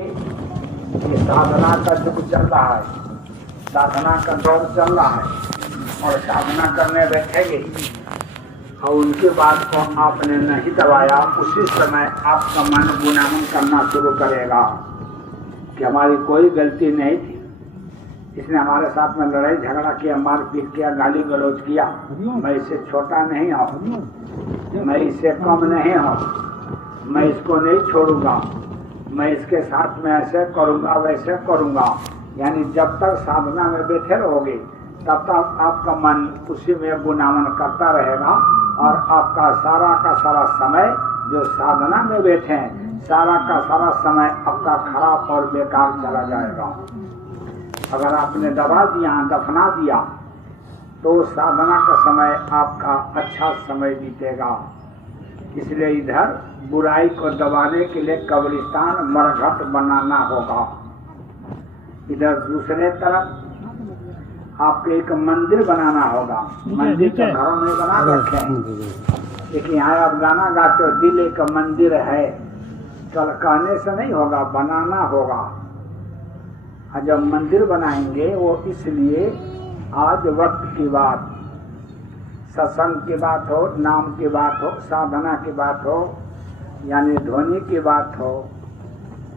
ये साधना का युग चल रहा है, साधना का दौर चल रहा है और साधना करने बैठेंगे और उनके बाद को आपने नहीं दबाया, उसी समय आपका मन गुनाह करना शुरू करेगा कि हमारी कोई गलती नहीं थी, इसने हमारे साथ में लड़ाई झगड़ा किया, मारपीट किया, गाली गलौज किया, मैं इससे छोटा नहीं हूँ, मैं इससे कम नहीं हूँ, मैं इसको नहीं छोड़ूंगा, मैं इसके साथ में ऐसे करूंगा वैसे करूंगा। यानी जब तक साधना में बैठे रहोगे तब तक आपका मन उसी में गुनामन करता रहेगा और आपका सारा का सारा समय जो साधना में बैठे हैं, सारा का सारा समय आपका खराब और बेकार चला जाएगा। अगर आपने दबा दिया, दफना दिया, तो साधना का समय आपका अच्छा समय बीतेगा। इसलिए इधर बुराई को दबाने के लिए कब्रिस्तान मरघट बनाना होगा। इधर दूसरे तरफ आपको एक मंदिर बनाना होगा। मंदिर तो घरों में बना रखे हैं, लेकिन यहाँ आप गाना गाते हो, दिल एक मंदिर है, कल कहने से नहीं होगा, बनाना होगा। और जब मंदिर बनाएंगे वो इसलिए आज वक्त की बात, सत्संग की बात हो, नाम की बात हो, साधना की बात हो, यानी ध्वनि की बात हो,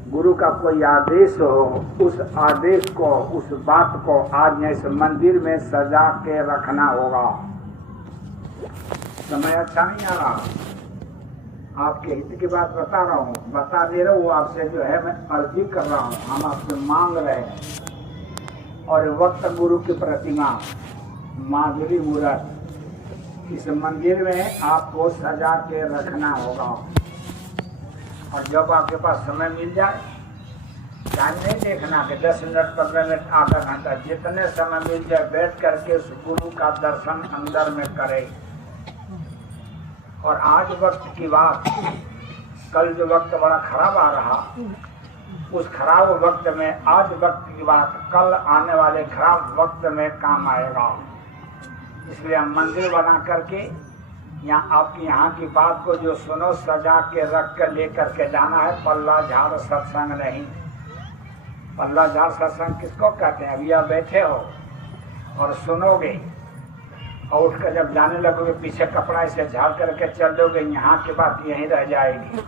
गुरु का कोई आदेश हो, उस आदेश को, उस बात को आज इस मंदिर में सजा के रखना होगा। समय अच्छा नहीं आ रहा, आपके हित की बात बता रहा हूँ, बता दे रहा हूँ आपसे, जो है मैं अर्जी कर रहा हूँ, हम आपसे मांग रहे हैं। और वक्त गुरु की प्रतिमा माधुरी मूर्त इस मंदिर में आपको सजा के रखना होगा। और जब आपके पास समय मिल जाए, टाइम नहीं देखना कि 10 मिनट 15 मिनट आधा घंटा, जितने समय मिल जाए बैठ करके उस गुरु का दर्शन अंदर में करें। और आज वक्त की बात, कल जो वक्त बड़ा खराब आ रहा, उस खराब वक्त में आज वक्त की बात कल आने वाले खराब वक्त में काम आएगा। इसलिए हम मंदिर बना करके यहाँ आपकी यहाँ की बात को जो सुनो, सजा के रख कर लेकर के जाना है। पल्ला झाड़ सत्संग नहीं, पल्ला झाड़ सत्संग किसको कहते हैं? अभी आप बैठे हो और सुनोगे और उठ कर जब जाने लगोगे, पीछे कपड़ा से झाड़ करके चल दोगे, यहाँ की बात यहीं रह जाएगी।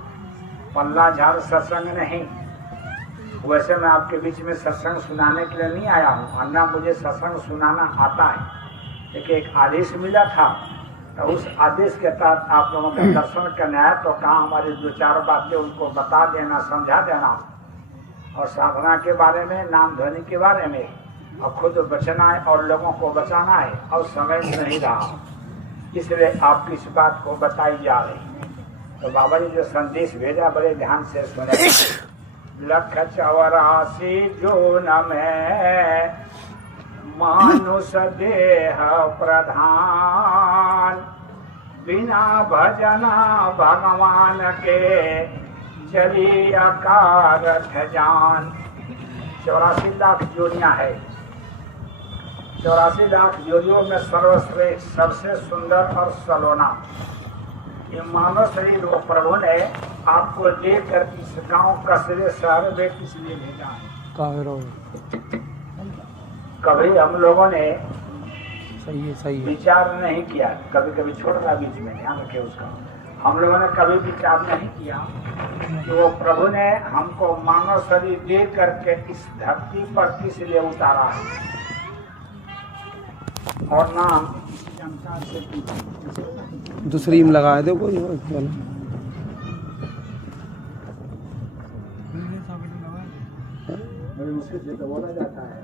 पल्ला झाड़ सत्संग नहीं। वैसे मैं आपके बीच में सत्संग सुनाने के लिए नहीं आया हूँ, वरना मुझे सत्संग सुनाना आता है, लेकिन एक आदेश मिला था, तो उस आदेश के तहत आप लोगों का दर्शन करना है, तो कहाँ हमारी 2-4 बातें उनको बता देना, समझा देना, और साधना के बारे में, नाम ध्वनि के बारे में, और खुद बचना है और लोगों को बचाना है, और समय नहीं रहा, इसलिए आपकी इस बात को बताई जा रही। तो बाबा जी जो संदेश भेजा बड़े ध्यान से सुने। 184 जून में मानुष देह प्रधान, बिना भजना भगवान के चली अकारथ जान। 84 लाख जोड़ियां है, 84 लाख जोड़ियों में सर्वश्रेष्ठ, सबसे सुंदर और सलोना ये मानव शरीर वो प्रभु ने आपको लेकर इस गांव कस्बे शहर में किस लिए भेजा है? कभी हम लोगों ने सही है विचार नहीं किया, कभी कभी छोड़ रहा बीच में, ध्यान रखे उसका। हम लोगों ने कभी विचार नहीं किया कि वो प्रभु ने हमको मानव शरीर दे करके इस धरती पर किस लिए उतारा है। और नाम जनता से दूसरी में लगा दो कोई उससे तो बोला जाता है।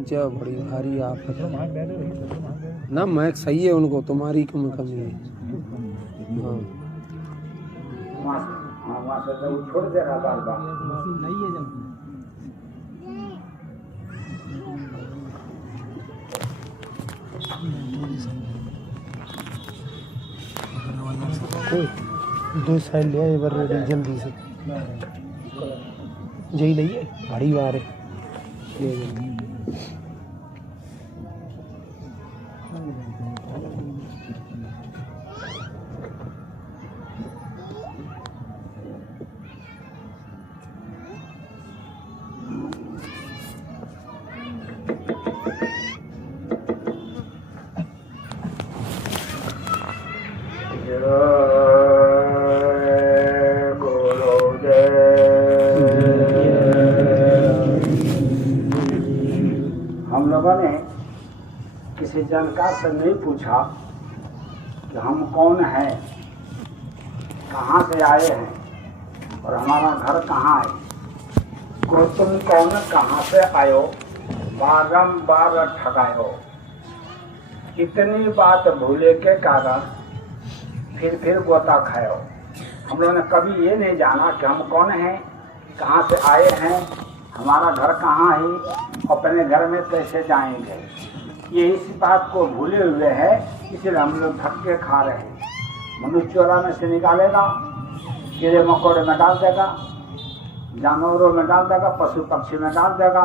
जय बड़ी भारी आप ना, मैं सही है उनको, तुम्हारी कम कमी है। हाँ वहाँ से तो छोड़ दे रहा बार बार नहीं है। जब कोई दो साइड ले आए रेडी जल्दी से यही लइए भारी बार है ले जल्दी हम लोगों ने किसी जानकार से नहीं पूछा कि हम कौन हैं, कहाँ से आए हैं और हमारा घर कहाँ है। को तुम कौन, कहाँ से आयो, बारंबार ठगायो। इतनी बात भूले के कारण फिर गोता खायो। हम लोगों ने कभी ये नहीं जाना कि हम कौन हैं, कहाँ से आए हैं, हमारा घर कहाँ है, अपने घर में कैसे जाएंगे। ये इस बात को भूले हुए है, इसलिए हम लोग धक्के खा रहे हैं। मनुष्य चोरा में से निकालेगा, कीड़े मकोड़े में डाल देगा, जानवरों में डाल देगा, पशु पक्षी में डाल देगा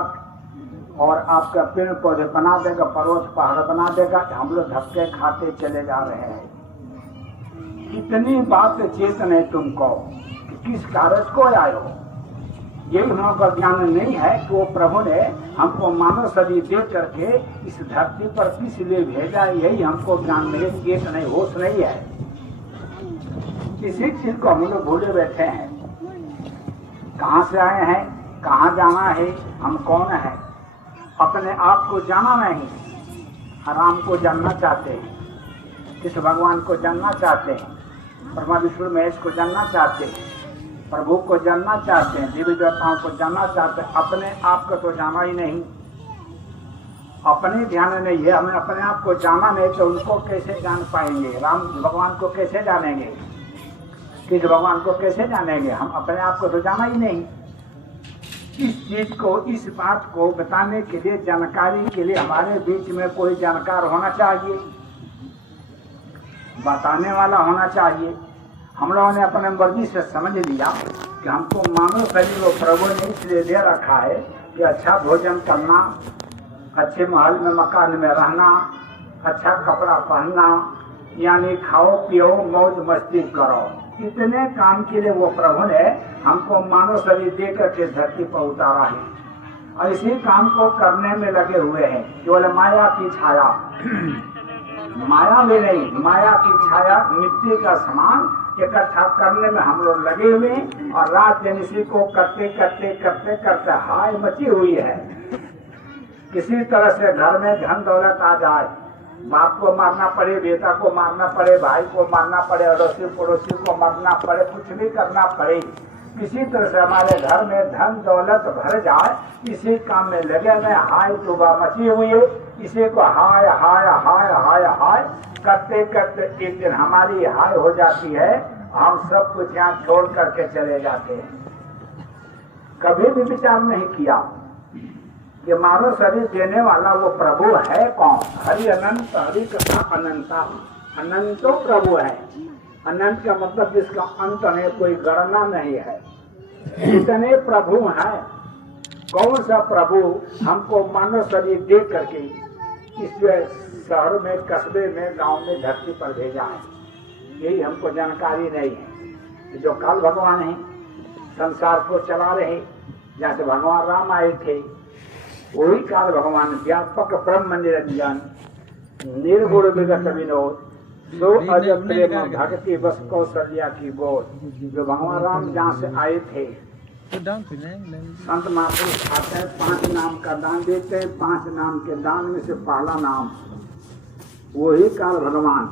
और आपका पेड़ पौधे बना देगा, पर्वत पहाड़ बना देगा। हम लोग धक्के खाते चले जा रहे हैं। कितनी बात चेतन है तुमको कि किस कार्य को आयो। ये उनका ज्ञान नहीं है कि वो प्रभु ने हमको मानव शरीर दे करके इस धरती पर किस लिए भेजा। यही हमको ज्ञान नहीं, चेतन नहीं, होश नहीं है। इसी चीज को हम लोग भूले बैठे हैं। कहाँ से आए हैं, कहाँ जाना है, हम कौन है, अपने आप को जाना नहीं। राम को जानना चाहते हैं, कृष्ण भगवान को जानना चाहते हैं, ब्रह्मा विष्णु महेश को जानना चाहते हैं, प्रभु को जानना चाहते हैं, देवी देवताओं को जानना चाहते हैं। अपने आप को तो जाना ही नहीं, अपने ध्यान नहीं है। हमें अपने आप को जाना नहीं तो उनको कैसे जान पाएंगे। राम भगवान को कैसे जानेंगे, कृष्ण भगवान को कैसे जानेंगे। हम अपने आप को तो जाना ही नहीं। इस चीज को, इस बात को बताने के लिए, जानकारी के लिए हमारे बीच में कोई जानकार होना चाहिए, बताने वाला होना चाहिए। हम लोगों ने अपने मर्जी से समझ लिया कि हमको मानव शरीर वो प्रभु ने इसलिए दे रखा है कि अच्छा भोजन करना, अच्छे महल में मकान में रहना, अच्छा कपड़ा पहनना, यानी खाओ पियो मौज मस्ती करो। इतने काम के लिए वो प्रभु ने हमको मानव शरीर दे करके धरती पर उतारा है और इसी काम को करने में लगे हुए हैं। केवल माया की छाया, माया में नहीं, माया की छाया मिट्टी का समान इकट्ठा करने में हम लोग लगे हुए हैं और रात दिन इसी को करते करते करते करते हाय मची हुई है। किसी तरह से घर में धन दौलत आ जाए, बाप को मारना पड़े, बेटा को मारना पड़े, भाई को मारना पड़े, अड़ोसी पड़ोसी को मारना पड़े, कुछ भी करना पड़े, किसी तरह से हमारे घर में धन दौलत भर जाए, इसी काम में लगे हुए हाय सुबह मची हुई है। इसी को हाय हाय हाय हाय हाय करते करते एक दिन हमारी हाय हो जाती है, हम सब कुछ यहाँ छोड़ करके चले जाते हैं। कभी भी विचार नहीं किया कि मानव शरीर देने वाला वो प्रभु है कौन। हरि अनंत, हरि कथा अनंता, अनंतो प्रभु है। अनंत का मतलब जिसका अंत नहीं, कोई गणना नहीं है। इतने प्रभु हैं। कौन सा प्रभु हमको मानव शरीर दे करके इस शहर में, कस्बे में, गांव में, धरती पर भेजा है, यही हमको जानकारी नहीं है। जो काल भगवान है, संसार को चला रहे, जैसे भगवान राम आए थे, वही काल भगवान व्यापक ब्रह्म निरंजन निर्गुण विगत विनोद दो अजब प्रेम भक्ति बस कौशल्या की बोध। जो भगवान राम जहाँ से आए थे, संत महापुरुष आते हैं, 5 नाम का दान देते हैं। 5 नाम के दान में से पहला नाम वही काल भगवान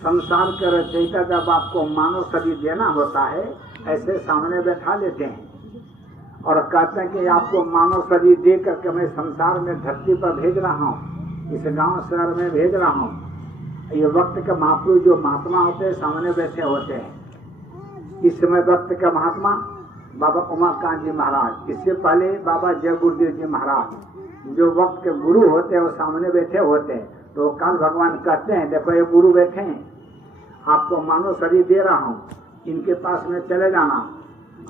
संसार के रचयिता। जब आपको मानव शरीर देना होता है, ऐसे सामने बैठा लेते हैं और कहते हैं कि आपको मानव शरीर दे करके मैं संसार में धरती पर भेज रहा हूँ, इस गांव शहर में भेज रहा हूँ। ये वक्त के महापुरुष जो महात्मा होते हैं सामने बैठे होते हैं। इस समय वक्त के महात्मा बाबा उमाकांत जी महाराज, इससे पहले बाबा जय गुरुदेव जी महाराज, जो वक्त के गुरु होते हैं वो सामने बैठे होते हैं। तो काल भगवान कहते हैं देखो ये गुरु बैठे हैं, आपको मानव शरीर दे रहा हूँ, इनके पास में चले जाना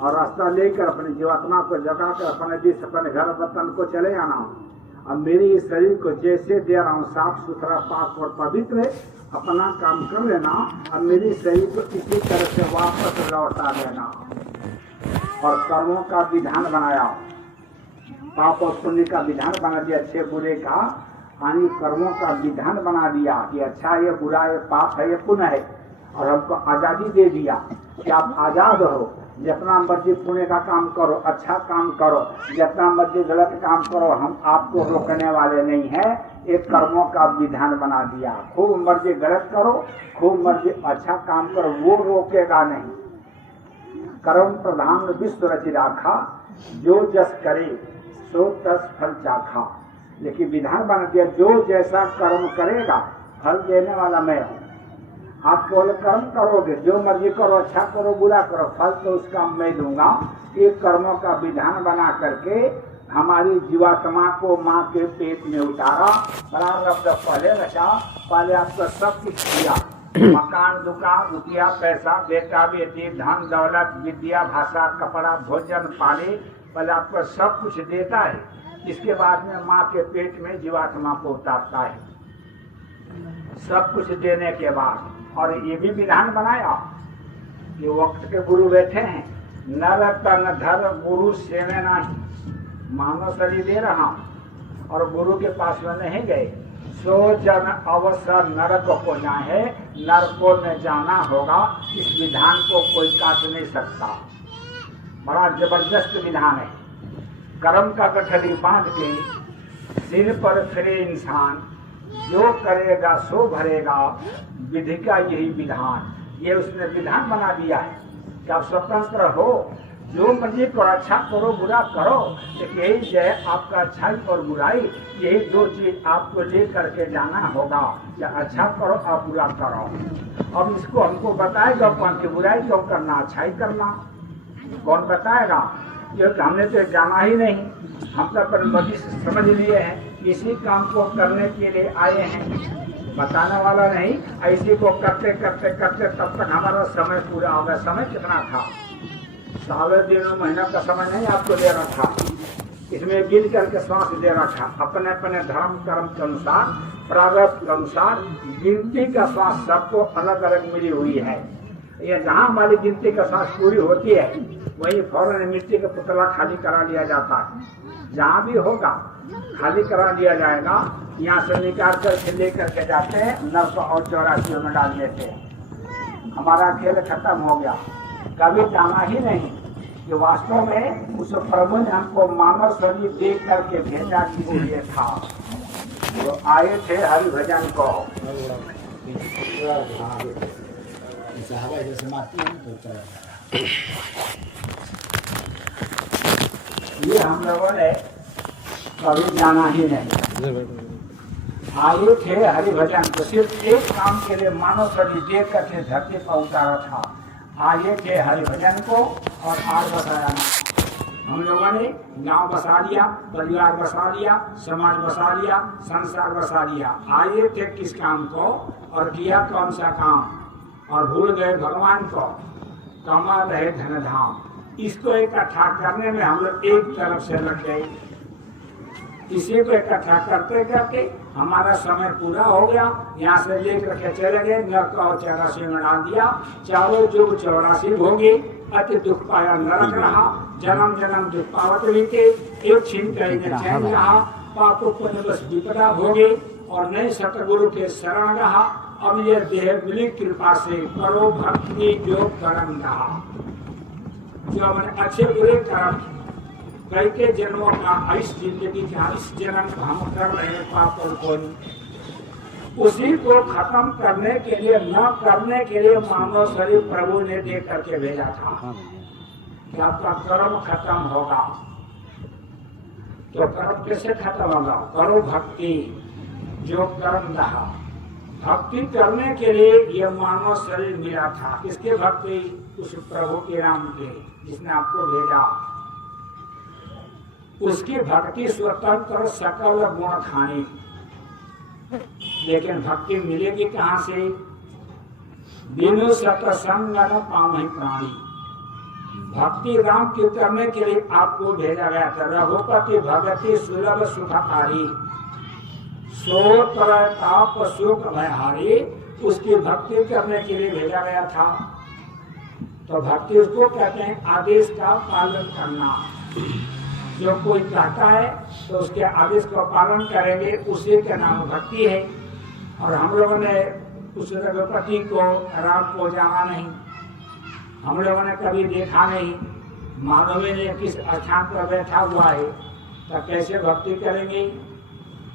और रास्ता लेकर अपने जीवात्मा को जगा कर अपने देश अपने घर वतन को चले आना। अब मेरे इस शरीर को जैसे दे रहा हूँ साफ सुथरा पाक और पवित्र, अपना काम कर लेना। अब मेरे शरीर को इसी तरह से वापस लौटा देना। और कर्मों का विधान बनाया, पाप और पुण्य का विधान बना दिया, अच्छे बुरे का हानि कर्मों का विधान बना दिया कि अच्छा ये बुरा ये पाप है ये पुण्य है। और हमको आजादी दे दिया कि आप आजाद हो, जितना मर्जी पुण्य का काम करो, अच्छा काम करो, जितना मर्जी गलत काम करो, हम आपको रोकने वाले नहीं हैं। एक कर्मों का विधान बना दिया, खूब मर्जी गलत करो, खूब मर्जी अच्छा काम करो, वो रोकेगा नहीं। कर्म प्रधान विश्व रचि राखा, जो जस करे सो तस फल चाखा। लेकिन विधान बना दिया, जो जैसा कर्म करेगा फल देने वाला मैं हूँ। आप केवल कर्म करोगे, जो मर्जी करो, अच्छा करो बुरा करो, फल तो उसका मैं दूंगा। एक कर्मों का विधान बना करके हमारी जीवात्मा को माँ के पेट में उतारा। बराबर पहले रचा, पहले आपको सब कुछ दिया, मकान दुकान रुपया पैसा बेटा बेटी धन दौलत विद्या भाषा कपड़ा भोजन पानी, पहले आपको सब कुछ देता है। इसके बाद में माँ के पेट में जीवात्मा को उतारता है, सब कुछ देने के बाद। और ये भी विधान बनाया कि वक्त के गुरु बैठे हैं, नर तन धर गुरु सेवे नहीं। मानव शरीर दे रहा और गुरु के पास में नहीं गए, सो जन अवसर नरक को जाए, नरकों में जाना होगा। इस विधान को कोई काट नहीं सकता, बड़ा जबरदस्त विधान है। कर्म का गठरी बांध के सिर पर फिरे इंसान, जो करेगा सो भरेगा, विधि का यही विधान। ये उसने विधान बना दिया है कि आप स्वतंत्र हो, जो मर्जी करो, अच्छा करो बुरा करो, लेकिन यही जो है आपका अच्छाई और बुराई, यही दो चीज आपको ले करके जाना होगा। या अच्छा करो और बुरा करो। अब इसको हमको बताएगा कौन की बुराई क्यों करना, अच्छाई करना कौन बताएगा? क्योंकि हमने तो जाना ही नहीं, हम तो परमति समझ लिए हैं, इसी काम को करने के लिए आए हैं, बताने वाला नहीं। ऐसी को करते करते करते तब तक हमारा समय पूरा हो गया। समय कितना था? 7 दिन महीना का समय नहीं आपको दे रहा था, इसमें गिन करके श्वास दे रहा था। अपने अपने धर्म कर्म के अनुसार प्रारब्ध के अनुसार गिनती का श्वास सबको अलग अलग मिली हुई है। ये जहाँ हमारी गिनती का श्वास पूरी होती है वहीं फौरन मिट्टी का पुतला खाली करा लिया जाता है। जहाँ भी होगा खाली करा दिया जाएगा। यहाँ से निकाल कर लेकर के जाते हैं, 900 और 84 में डाल देते हैं। हमारा खेल खत्म हो गया। कभी जाना ही नहीं कि वास्तव में उस प्रभु ने हमको मानव शरीर दे करके भेजा किसलिए था। तो आए थे हरि भजन को। ये हम लोगों ने कभी जाना ही नहीं। आए थे हरि भजन को, सिर्फ एक काम के लिए मानव शरीर दे करके धरती पर उतारा था। आए थे हरि भजन को और आज बताया हम लोगों ने गांव बसा लिया, परिवार बसा लिया, समाज बसा लिया, संसार बसा लिया। आए थे किस काम को और किया कौन सा काम, और भूल गए भगवान को, कमा रहे धन धाम। इसको इकट्ठा करने में हम लोग एक तरफ से लग गए। इसी को इकट्ठा करते करते हमारा समय पूरा हो गया। यहाँ से लेकर के चले गए, नरक और 84 में डाल दिया। चारों युग 84 भोगे, अति दुख पाया नरक रहा। जन्म जन्म दुख पावत बीते, एक छीन करेंगे चैन रहा। पापों पुण्य बस विपदा भोगे और नए सतगुरु के शरण रहा। अब ये देह मिली कृपा से, करो भक्ति जो कर्म रहा। जो हमने अच्छे बुरे कर्म कई के जन्मों का इस जिंदगी का इस जन्म को हम कर रहे हैं पाप और पुण्य, उसी को खत्म करने के लिए, न करने के लिए मानव शरीर प्रभु ने दे करके भेजा था कि आपका कर्म खत्म होगा। तो कर्म कैसे खत्म होगा? करो भक्ति जो कर्म रहा। भक्ति करने के लिए यह मानव शरीर मिला था। किसके भक्ति? उस प्रभु के राम के, जिसने आपको भेजा। उसकी भक्ति स्वतंत्र सकल गुण खानी। लेकिन भक्ति मिलेगी कहाँ से? बिनु सत्संग न पावहि प्राणी। भक्ति राम की करने के लिए आपको भेजा गया था। रघुपति भगति सुलभ सुखकारी, सो ताप शोक भयहारी, उसकी भक्ति करने के लिए भेजा गया था। तो भक्ति उसको कहते हैं आदेश का पालन करना। जो कोई कहता है तो उसके आदेश का पालन करेंगे, उसी का नाम भक्ति है। और हम लोगों ने उस रघुपति को राम को जाना नहीं, हम लोगों ने कभी देखा नहीं, मालूम ही नहीं किस स्थान पर बैठा हुआ है, तो कैसे भक्ति करेंगे।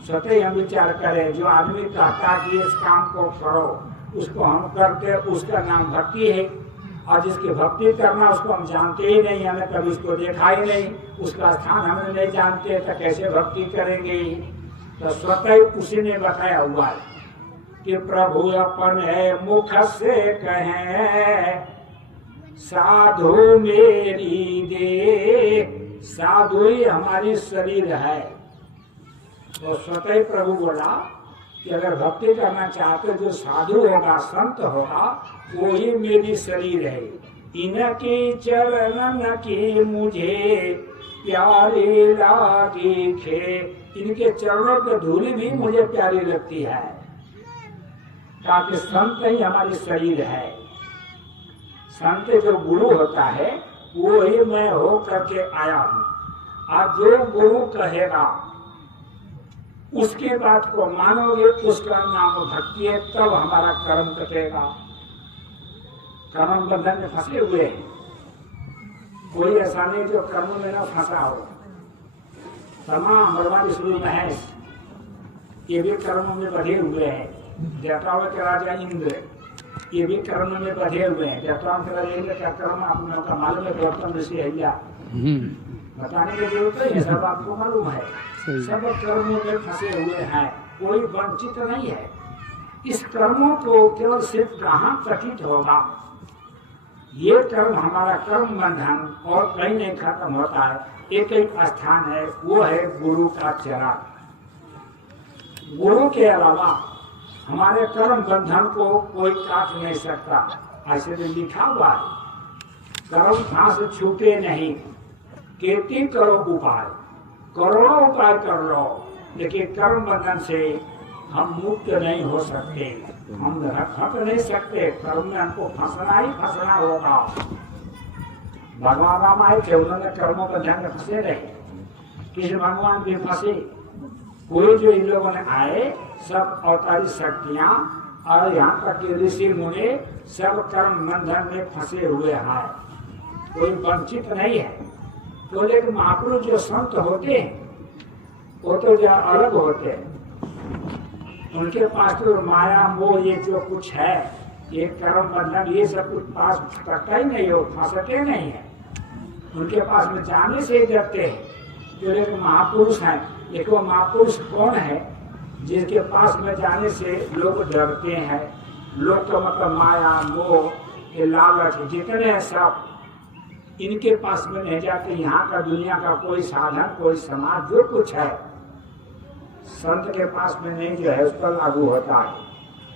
स्वतः ही हम विचार करें, जो आदमी कहता है कि इस काम को करो, उसको हम करते, उसका नाम भक्ति है। और जिसकी भक्ति करना उसको हम जानते ही नहीं, हमें कभी उसको देखा ही नहीं, उसका स्थान हमें नहीं जानते, तो कैसे भक्ति करेंगे। तो स्वतः ही उसी ने बताया हुआ है कि प्रभु अपन है मुख से कहें, साधु मेरी दे। साधु ही हमारी शरीर है। तो स्वतः ही प्रभु बोला कि अगर भक्ति करना चाहते जो साधु होगा, संत होगा, वो ही मेरी शरीर है। इनकी चरणन की मुझे प्यारी लागी खे। इनके चरणों की धूली भी मुझे प्यारी लगती है, ताकि संत ही हमारी शरीर है। संत जो गुरु होता है वो ही मैं हो करके आया हूँ। आज जो गुरु कहेगा उसकी बात को मानोगे, उसका नाम भक्ति है, तब हमारा कर्म कटेगा। कर्म बंधन में फंसे हुए हैं, कोई ऐसा नहीं जो कर्म में न फंसा हो। तमाम बर्बादी शुरू में है, ये भी कर्म में बधे हुए हैं। देवताओं के राजा इंद्र ये भी कर्म में बधे हुए हैं। देवताओं के राजा इंद्र का कर्म आप लोगों का मालूम है, गौतम ऋषि है क्या? बताने की जरूरत है, सब आपको मालूम है। सब कर्मों में फंसे हुए हैं, कोई वंचित नहीं है। इस कर्मों को केवल सिर्फ कहाँ प्रतीत होगा, ये कर्म हमारा कर्म बंधन और कहीं नहीं खत्म होता है। एक एक स्थान है, वो है गुरु का चरण। गुरु के अलावा हमारे कर्म बंधन को कोई काट नहीं सकता। ऐसे भी लिखा हुआ है, कर्म फांस छूटे नहीं, कीर्ति करो उपाय। करोड़ों उपाय कर लो, लेकिन कर्म बंधन से हम मुक्त नहीं हो सकते, हम हट नहीं सकते। कर्म में हमको फंसना ही फंसना होगा। भगवान राम आए थे, उन्होंने कर्मों बंधन में फंसे रहे। कृष्ण भगवान भी फंसे। कोई जो इन लोगों ने आए, सब अवतारी शक्तियां और यहाँ तक कि ऋषि मुनि सब कर्म बंधन में फंसे हुए हैं, कोई वंचित नहीं है। तो लेकिन महापुरुष जो संत होते हैं वो तो जो अलग होते हैं, उनके पास तो माया मोह ये जो कुछ है, ये कर्म बंधन ये सब कुछ पास करता ही नहीं हो, फंसते नहीं है। उनके पास में जाने से ही डरते हैं। जो लेकिन महापुरुष हैं, लेकिन वो महापुरुष कौन है जिसके पास में जाने से लोग डरते हैं। लोग तो मतलब माया मोह ये लालच जितने हैं सब इनके पास में नहीं जाते। यहाँ का दुनिया का कोई साधन, कोई समाज जो कुछ है, संत के पास में नहीं जो है उस पर लागू होता है।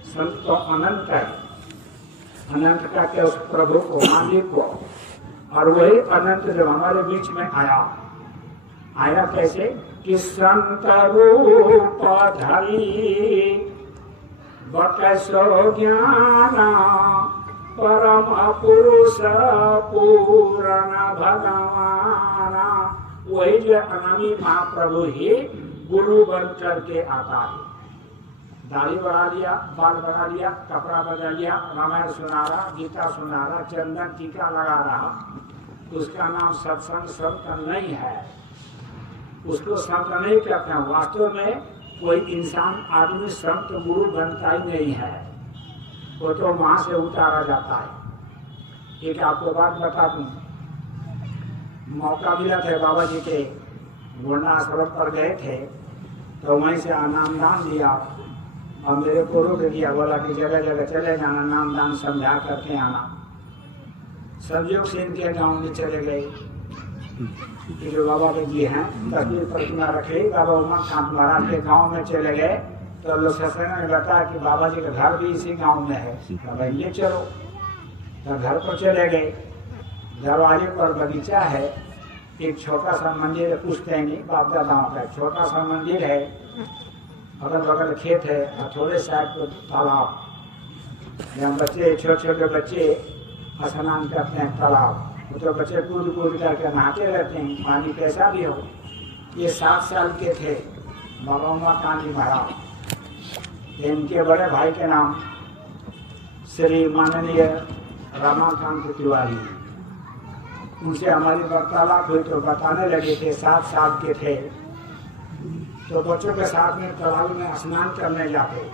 संत तो अनंत है, अनंत का क्या उस प्रभु को, मालिक को। और वही अनंत जो हमारे बीच में आया कैसे कि संत रूप धरी बकसो ज्ञाना परम पुरुष पूर्ण भगवाना। वही जो अनामी महाप्रभु ही गुरु बन करके आता है। दाढ़ी बढ़ा लिया, बाल बढ़ा लिया, कपड़ा बदल लिया, रामायण सुना रहा, गीता सुना रहा, चंदन टीका लगा रहा, उसका नाम सत्संग संत नहीं है। उसको संत नहीं कहते हैं। वास्तव में कोई इंसान आदमी संत गुरु बनता ही नहीं है, वो तो वहां से उतारा जाता है। एक आपको बात बता दूं, मौका मिला था बाबा जी के गोंडा आश्रम पर गए थे, तो वहीं से नामदान दिया और मेरे को रोक दिया, बोला कि जगह जगह चले जाना, नामदान समझा करके आना। संयोग से इनके गाँव में चले गए। जो बाबा के जी हैं तस्वीर प्रतिमा रखे, बाबा उमाकांत महाराज के गाँव में चले गए। तो लोग सत्संग ने बताया कि बाबा जी का घर भी इसी गांव में है। तो भाई ले चलो, तो घर पर चले गए। दरवाजे पर बगीचा है, एक छोटा सा मंदिर है, पुश्तैनी बाप दादाओं का छोटा सा मंदिर है, अगल बगल खेत है और थोड़े साइड पर तालाब, जहाँ बच्चे छोटे छोटे बच्चे स्नान करते हैं तालाब, तो बच्चे कूद कूद करके नहाते रहते हैं, पानी कैसा भी हो। ये 7 साल के थे बाबा उमा कांडी महाराज। इनके बड़े भाई के नाम श्री माननीय रमाकांत तिवारी। उनसे हमारी वार्तालाप हुई तो बताने लगे थे 7 साल के थे तो बच्चों के साथ में तालाब में स्नान करने जाते।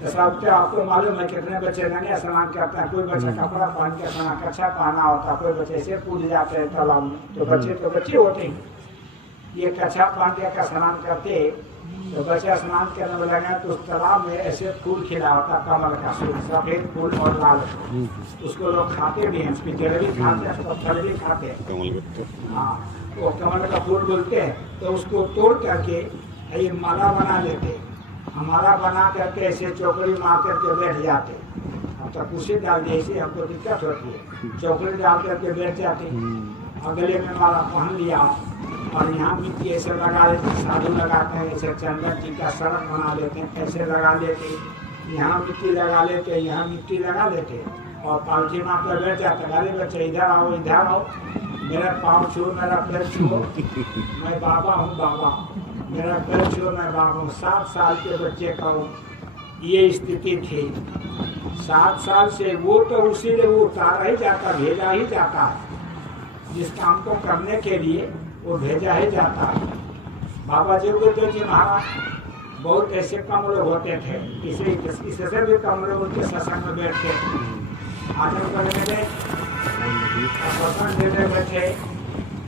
तो आपको मालूम है कितने बच्चे नहीं स्नान करते हैं। कोई बच्चा कपड़ा पहन के स्नान कच्छा पहना होता, कोई बच्चे ऐसे कूद जाते हैं तालाब में। तो बच्चे होते हैं, ये कच्छा पहन के स्नान करते तो बच्चे स्नान करने में लगे तो उस तालाब में ऐसे फूल खिला होता, कमल का सफेद फूल और लाल। उसको लोग खाते भी हैं, उसकी जड़ भी खाते हैं, पत्थर भी खाते हैं। हाँ, वो कमल का फूल बोलते हैं। तो उसको तोड़ करके ये माला बना लेते, माला बना करके ऐसे चौकड़ी मार करके बैठ जाते। अब तक उसे डाल दिए, इसे हमको दिक्कत होती है। चौकड़ी डाल करके बैठ जाते, गले में माला पहन लिया और यहाँ मिट्टी ऐसे लगा लेते, साधु लगाते हैं ऐसे चंदन जी का सड़क बना लेते हैं, ऐसे लगा लेते, यहाँ मिट्टी लगा लेते, यहाँ मिट्टी लगा लेते और पालथी मार कर बैठ जाते। अरे बच्चे इधर आओ, इधर आओ, मेरा पाँव छू, मेरा पैर छू, मैं बाबा हूँ, बाबा मेरा पैर छू, मैं बाबा हूँ। 7 साल के बच्चे का ये स्थिति थी। 7 साल से वो तो उसी ने वो उतारा ही जाता, भेजा ही जाता है, जिस काम को करने के लिए वो भेजा ही जाता है। बाबा जगदेव जी महाराज बहुत ऐसे कमरे होते थे, इससे भी कमरे उनके सत्संग में बैठते आदर करने में देने बैठे।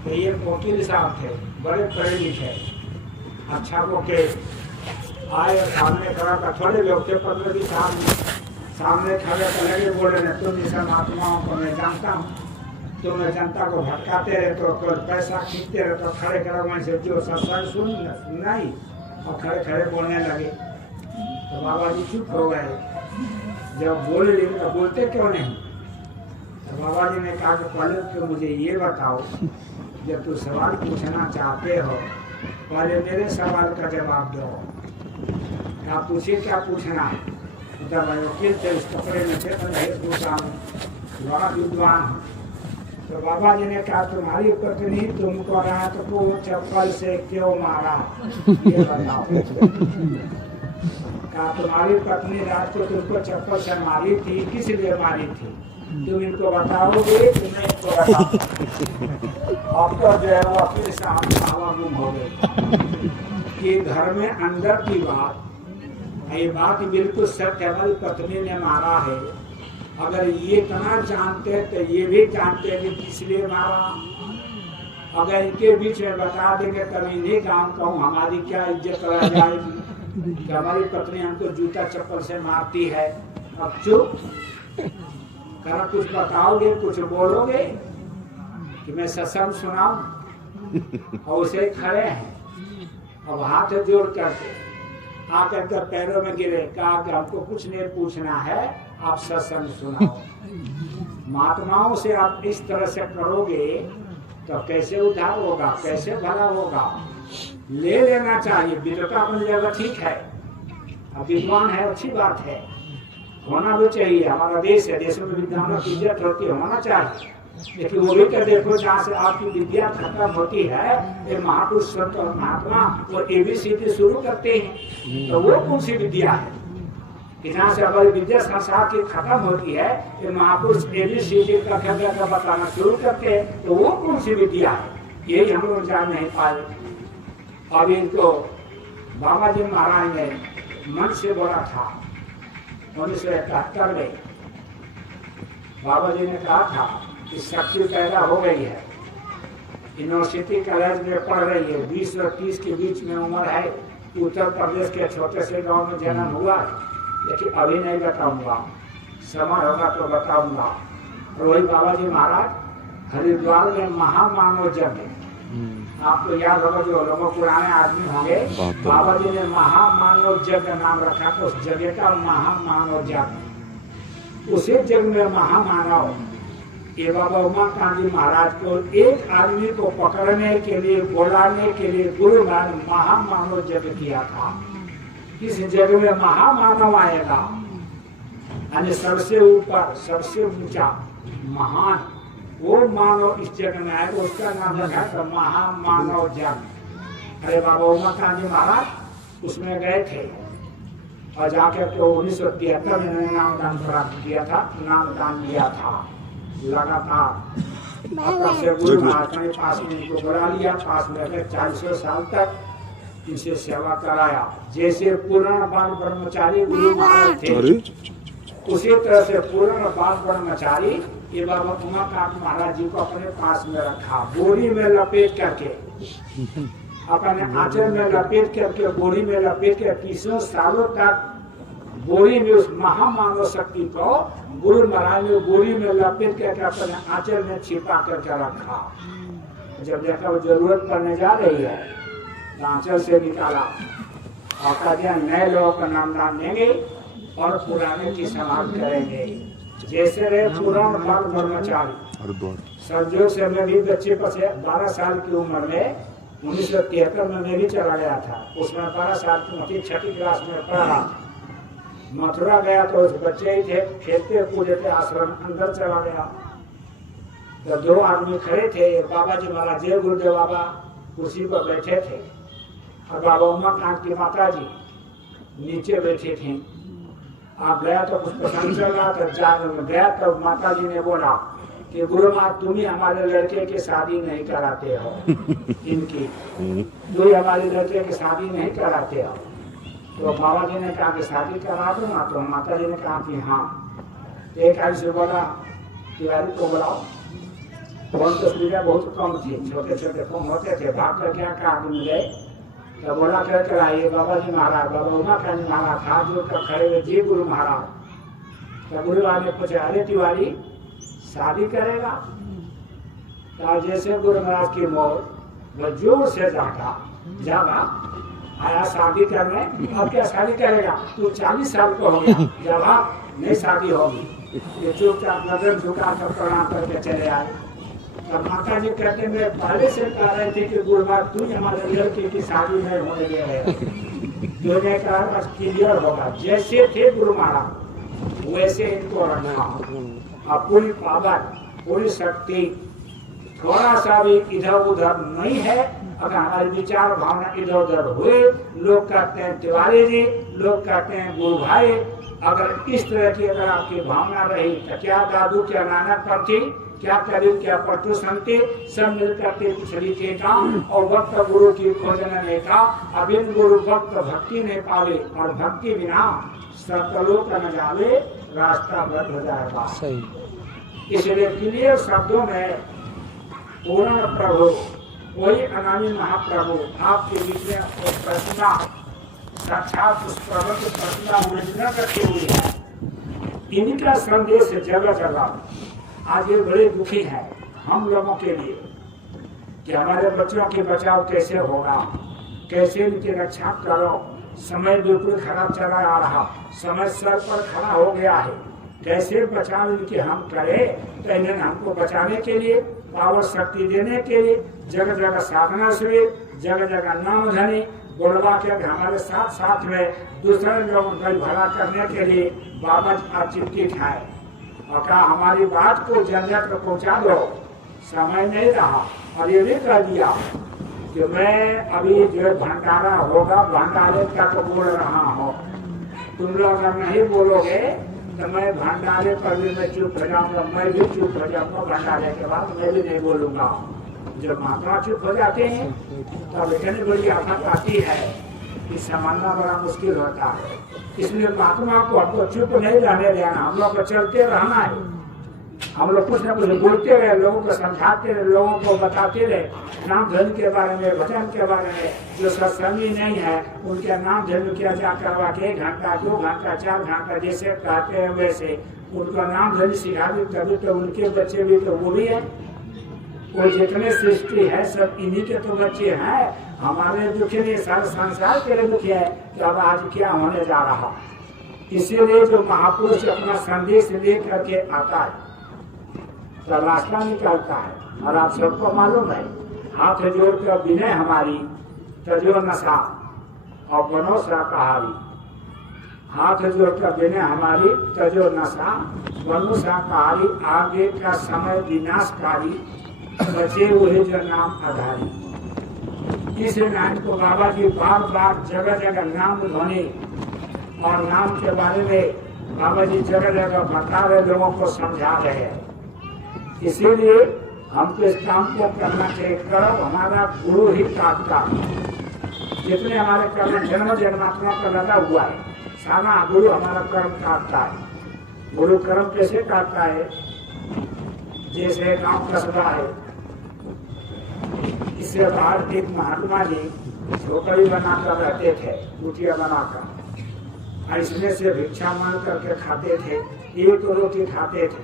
तो ये वकील साहब थे, बड़े पढ़े लिखे, अच्छा वो के आए और सामने खड़ा था। थोड़े लोग थे 15 सामने खड़े कर लगे, बोले न तुम इस महात्माओं को मैं जानता हूँ, तुम जनता को भटकाते रहे तो पैसा खींचते रहे तो खड़े खड़े वहीं से जो सत्संग सुनना ही और खड़े खड़े बोलने लगे। तो बाबा जी चुप हो गए। जब बोले लेकिन तो बोलते क्यों नहीं? तो बाबा जी ने कहा कि पहले तो मुझे ये बताओ, जब तू सवाल पूछना चाहते हो पहले मेरे सवाल का जवाब दो। आप पूछिए क्या पूछना है? जब वकील थे उस कपड़े में थे तो नहीं पूछा, बड़ा विद्वान हूँ। तो बाबा जी ने कहा तुम्हारी पत्नी तुमको रात को चप्पल से क्यों मारा, ये बताओ। कहा तुम्हारी पत्नी रात को तुमको चप्पल से मारी थी, किस लिए मारी थी? तुम इनको बताओगे, तुम्हें इनको बताओ। अब तो जो है वो अपने साहब गुम हो गए कि घर में अंदर की बात, ये बात बिल्कुल सत्य, हमारी पत्नी ने मारा है। अगर ये इतना जानते तो ये भी जानते कि किस लिए मारा। अगर इनके बीच में बता देंगे तब इन्हीं गाँव कहूँ हमारी क्या इज्जत रह जाएगी कि हमारी पत्नी हमको जूता चप्पल से मारती है। अब चुप करा, कुछ बताओगे, कुछ बोलोगे कि मैं सत्संग सुनाऊं? और उसे खड़े हैं, अब हाथ जोड़ करके आकर के पैरों में गिरे, कहा कि हमको कुछ नहीं पूछना है, आप सत्संग सुनाओ। महात्माओं से आप इस तरह से करोगे तो कैसे उद्धार होगा, कैसे भला होगा? ले लेना चाहिए, विद्वता बन जाएगा, ठीक है, अब विद्वान है, अच्छी बात है, होना भी चाहिए। हमारा देश है, देश में विद्वानों की इज्जत होती है, होना चाहिए। लेकिन वो भी तो देखो जहाँ से आपकी विद्या खत्म होती है, ये महापुरुष संत और महात्मा वो ABCD शुरू करते हैं, तो वो कौन सी विद्या है कि जहाँ से हमारी विद्या संसार की खत्म होती है, ये महापुरुष ABCD का बताना शुरू करते हैं, तो वो कौन सी विद्या है? यही हम लोग जान नहीं पाए। अब इनको बाबा जी महाराज ने मन से बोला था 1971 में। बाबा जी ने कहा था कि शक्ति पैदा हो गई है, यूनिवर्सिटी कॉलेज में पढ़ रही है, 20 और 30 के बीच में उम्र है, उत्तर प्रदेश के छोटे से गांव में जन्म हुआ, लेकिन अभी नहीं बताऊंगा, समय होगा तो बताऊंगा। और वही बाबा जी महाराज हरिद्वार में महामानव यज्ञ आपको याद होगा जो लोगों पुराने आदमी होंगे, बाबा जी ने महामानव यज्ञ नाम रखा, तो उस जगह का महामानव यज्ञ, उसी यज्ञ में महामानव ये बाबा उमाकांत जी महाराज को एक आदमी को पकड़ने के लिए, बुलाने के लिए गुरु महाराज ने महामानव यज्ञ किया था। इस जग में महामानव आएगा, यानी सबसे ऊपर, सबसे ऊंचा, महान वो मानव इस जग में आएगा, उसका नाम रखा था महामानव जग। अरे बाबा उमाकांत जी महाराज उसमें गए थे और जाकर के 1973 में नामदान प्राप्त किया था, नामदान दिया था लगातार। गुरु महाराज ने पास में इनको बुला लिया, पास में 40 साल तक इनसे सेवा कराया। जैसे पूर्ण बाल ब्रह्मचारी गुरु महाराज थे, उसी तरह से पूर्ण बाल ब्रह्मचारी ये बाबा उमाकांत महाराज जी को अपने पास में रखा, बोरी में लपेट करके, अपने आंचल में लपेट करके, बोरी में लपेट के 30 सालों तक बोरी में उस महामानव शक्ति को गुरु महाराज ने बोरी में लपेट करके अपने आंचल में छिपा करके रखा। जब देखा वो जरूरत पड़ने जा रही है, आंचल से निकाला और कहा दिया नए लोगों का नामदान देंगे और पुराने की संभाल करेंगे। जैसे रहे पुराण बाल ब्रह्मचारी, सरजोग से मैं भी बच्चे पर 12 साल की उम्र में 1973 में मैं भी चला गया था। उसमें 12 साल की उम्र, 6ठी क्लास में पढ़ा। मथुरा गया तो उस बच्चे ही थे, खेलते कूदते आश्रम अंदर चला गया तो 2 आदमी खड़े थे। बाबा जी महाराज जय गुरुदेव बाबा कुर्सी पर बैठे थे और बाबा उमाकांत की माता जी नीचे बैठे थे। आप गया तो कुछ पसंद चल रहा था, गया तो माता जी ने बोला कि गुरु महाराज तुम ही हमारे लड़के की शादी नहीं कराते हो, इनकी तुम ही हमारे लड़के की शादी नहीं कराते हो। तो बाबा जी ने कहा कि शादी करा दो ना, तो माता जी ने कहा कि हाँ। एक आदमी से बोला तिवारी को बुलाओ, फोन तो सुविधा बहुत कम थी, छोटे छोटे फोन होते थे, भाग कर क्या कहा आदमी गए तो बोला कर कर आइए बाबा जी महाराज, बाबा उमाकांत महाराज हाथ जोड़कर खड़े हुए, जी गुरु महाराज। तो गुरु महाराज ने पूछा अरे तिवारी शादी करेगा? तो जैसे गुरु महाराज की मौत वो जोर से जागा आया शादी करने। अब क्या शादी करेगा? तू 40 साल को हो गया, जवाब नहीं शादी होगी। ये चुपचाप नजर झुका कर प्रणाम करके चले आए। तब माता जी कहते मैं पहले से कह रहे थे कि गुरु महाराज तू हमारे लड़के की शादी नहीं होने दे रहे, तुझे कहा बस क्लियर होगा। जैसे थे गुरु महाराज वैसे इनको रखा, और पूरी पावर, पूरी शक्ति, थोड़ा सा भी इधर उधर नहीं है। अगर हमारे विचार भावना इधर उधर हुए, लोग कहते हैं तिवारी जी, लोग कहते हैं गुरु भाई। अगर इस तरह की अगर आपकी भावना रही तो क्या दादू, क्या नाना पर्थी, क्या करीब, क्या पट्टू संते सब मिलकर के तरीके का और भक्त गुरु की खोजन ने का अभिन्न गुरु भक्त भक्ति ने पावे और भक्ति बिना सतलोक न जावे, रास्ता बंद हो जाएगा। इसलिए क्लियर शब्दों में पूर्ण प्रभु वही अनामी महाप्रभु आपके बीच में प्रतिमा साक्षात उस प्रभु की प्रतिमा उन्नत करती हुई है। इनका संदेश जगह जगह आज ये बड़े दुखी है हम लोगों के लिए कि हमारे बच्चों के बचाव कैसे होगा, कैसे इनकी रक्षा करो। समय बिल्कुल खराब चला आ रहा, समय सर पर खड़ा हो गया है, कैसे बचाव इनके हम करें। तो इन्हें हमको बचाने के लिए, पावर शक्ति देने के लिए जगह जगह साधना शिविर, जगह जगह नाम धनी बोलवा के हमारे साथ साथ में दूसरे लोगों का भला करने के लिए बाबा चिंतित है और कहा हमारी बात को जन जन तक पहुँचा दो। समय नहीं रहा और ये भी कह दिया कि मैं अभी जो भंडारा होगा भंडारे तक बोल रहा हूँ, तुम लोग अगर नहीं बोलोगे तो मैं भंडारे पर भी मैं चुप हो जाऊंगा, मैं भी चुप हो जाऊंगा। भंडारे के बाद मैं भी नहीं बोलूंगा। जब महात्मा चुप हो जाते हैं तब इतनी बड़ी आफत आती है कि संभालना बड़ा मुश्किल होता है। इसलिए महात्मा को हमको चुप नहीं रहने देना, हम लोग को चलते रहना है। हम लोग कुछ न कुछ बोलते रहे, लोगों को समझाते रहे, लोगों को बताते रहे नाम धन के बारे में, भजन के बारे में। जो सत्संगी नहीं है उनके नाम धन किया जा करवा के 1 घंटा 2 घंटा 4 घंटा जैसे कहते हैं वैसे उनका नाम धन सिखा दी, तभी तो उनके बच्चे भी तो वो भी है। वो जितने सृष्टि है सब इन्हीं के तो बच्चे हैं। हमारे दुखी नहीं, सारे संसार के लिए दुखी है कि अब आज क्या होने जा रहा। इसीलिए जो महापुरुष अपना संदेश लेकर के आता है तो रास्ता निकालता है। और आप सबको मालूम है, हाथ जोड़ कर विनय हमारी तजो नशा और बनो शाकाहारी। हाथ जोड़ कर विनय हमारी तजो नशा बनो शाकाहारी। आगे का समय विनाशकारी, बचे हुए जो नाम आधारी। इस नाम को बाबा जी बार बार जगह जगह नाम ध्वनि और नाम के बारे में बाबा जी जगह जगह बता रहे, लोगों को समझा रहे हैं। इसीलिए हमको इस काम को करना चाहिए। कर्म हमारा गुरु ही काटता। जितने हमारे कर्म जन्म जन्मात्मा का लगा हुआ है, सारा गुरु हमारा कर्म काटता है। गुरु कर्म कैसे काटता है? जैसे गांव कस्बा है, इससे बाहर एक महात्मा जी झोपड़ी बनाकर रहते थे, कुटिया बनाकर, और इसमें से भिक्षा मांग करके खाते थे। एक रोटी खाते थे,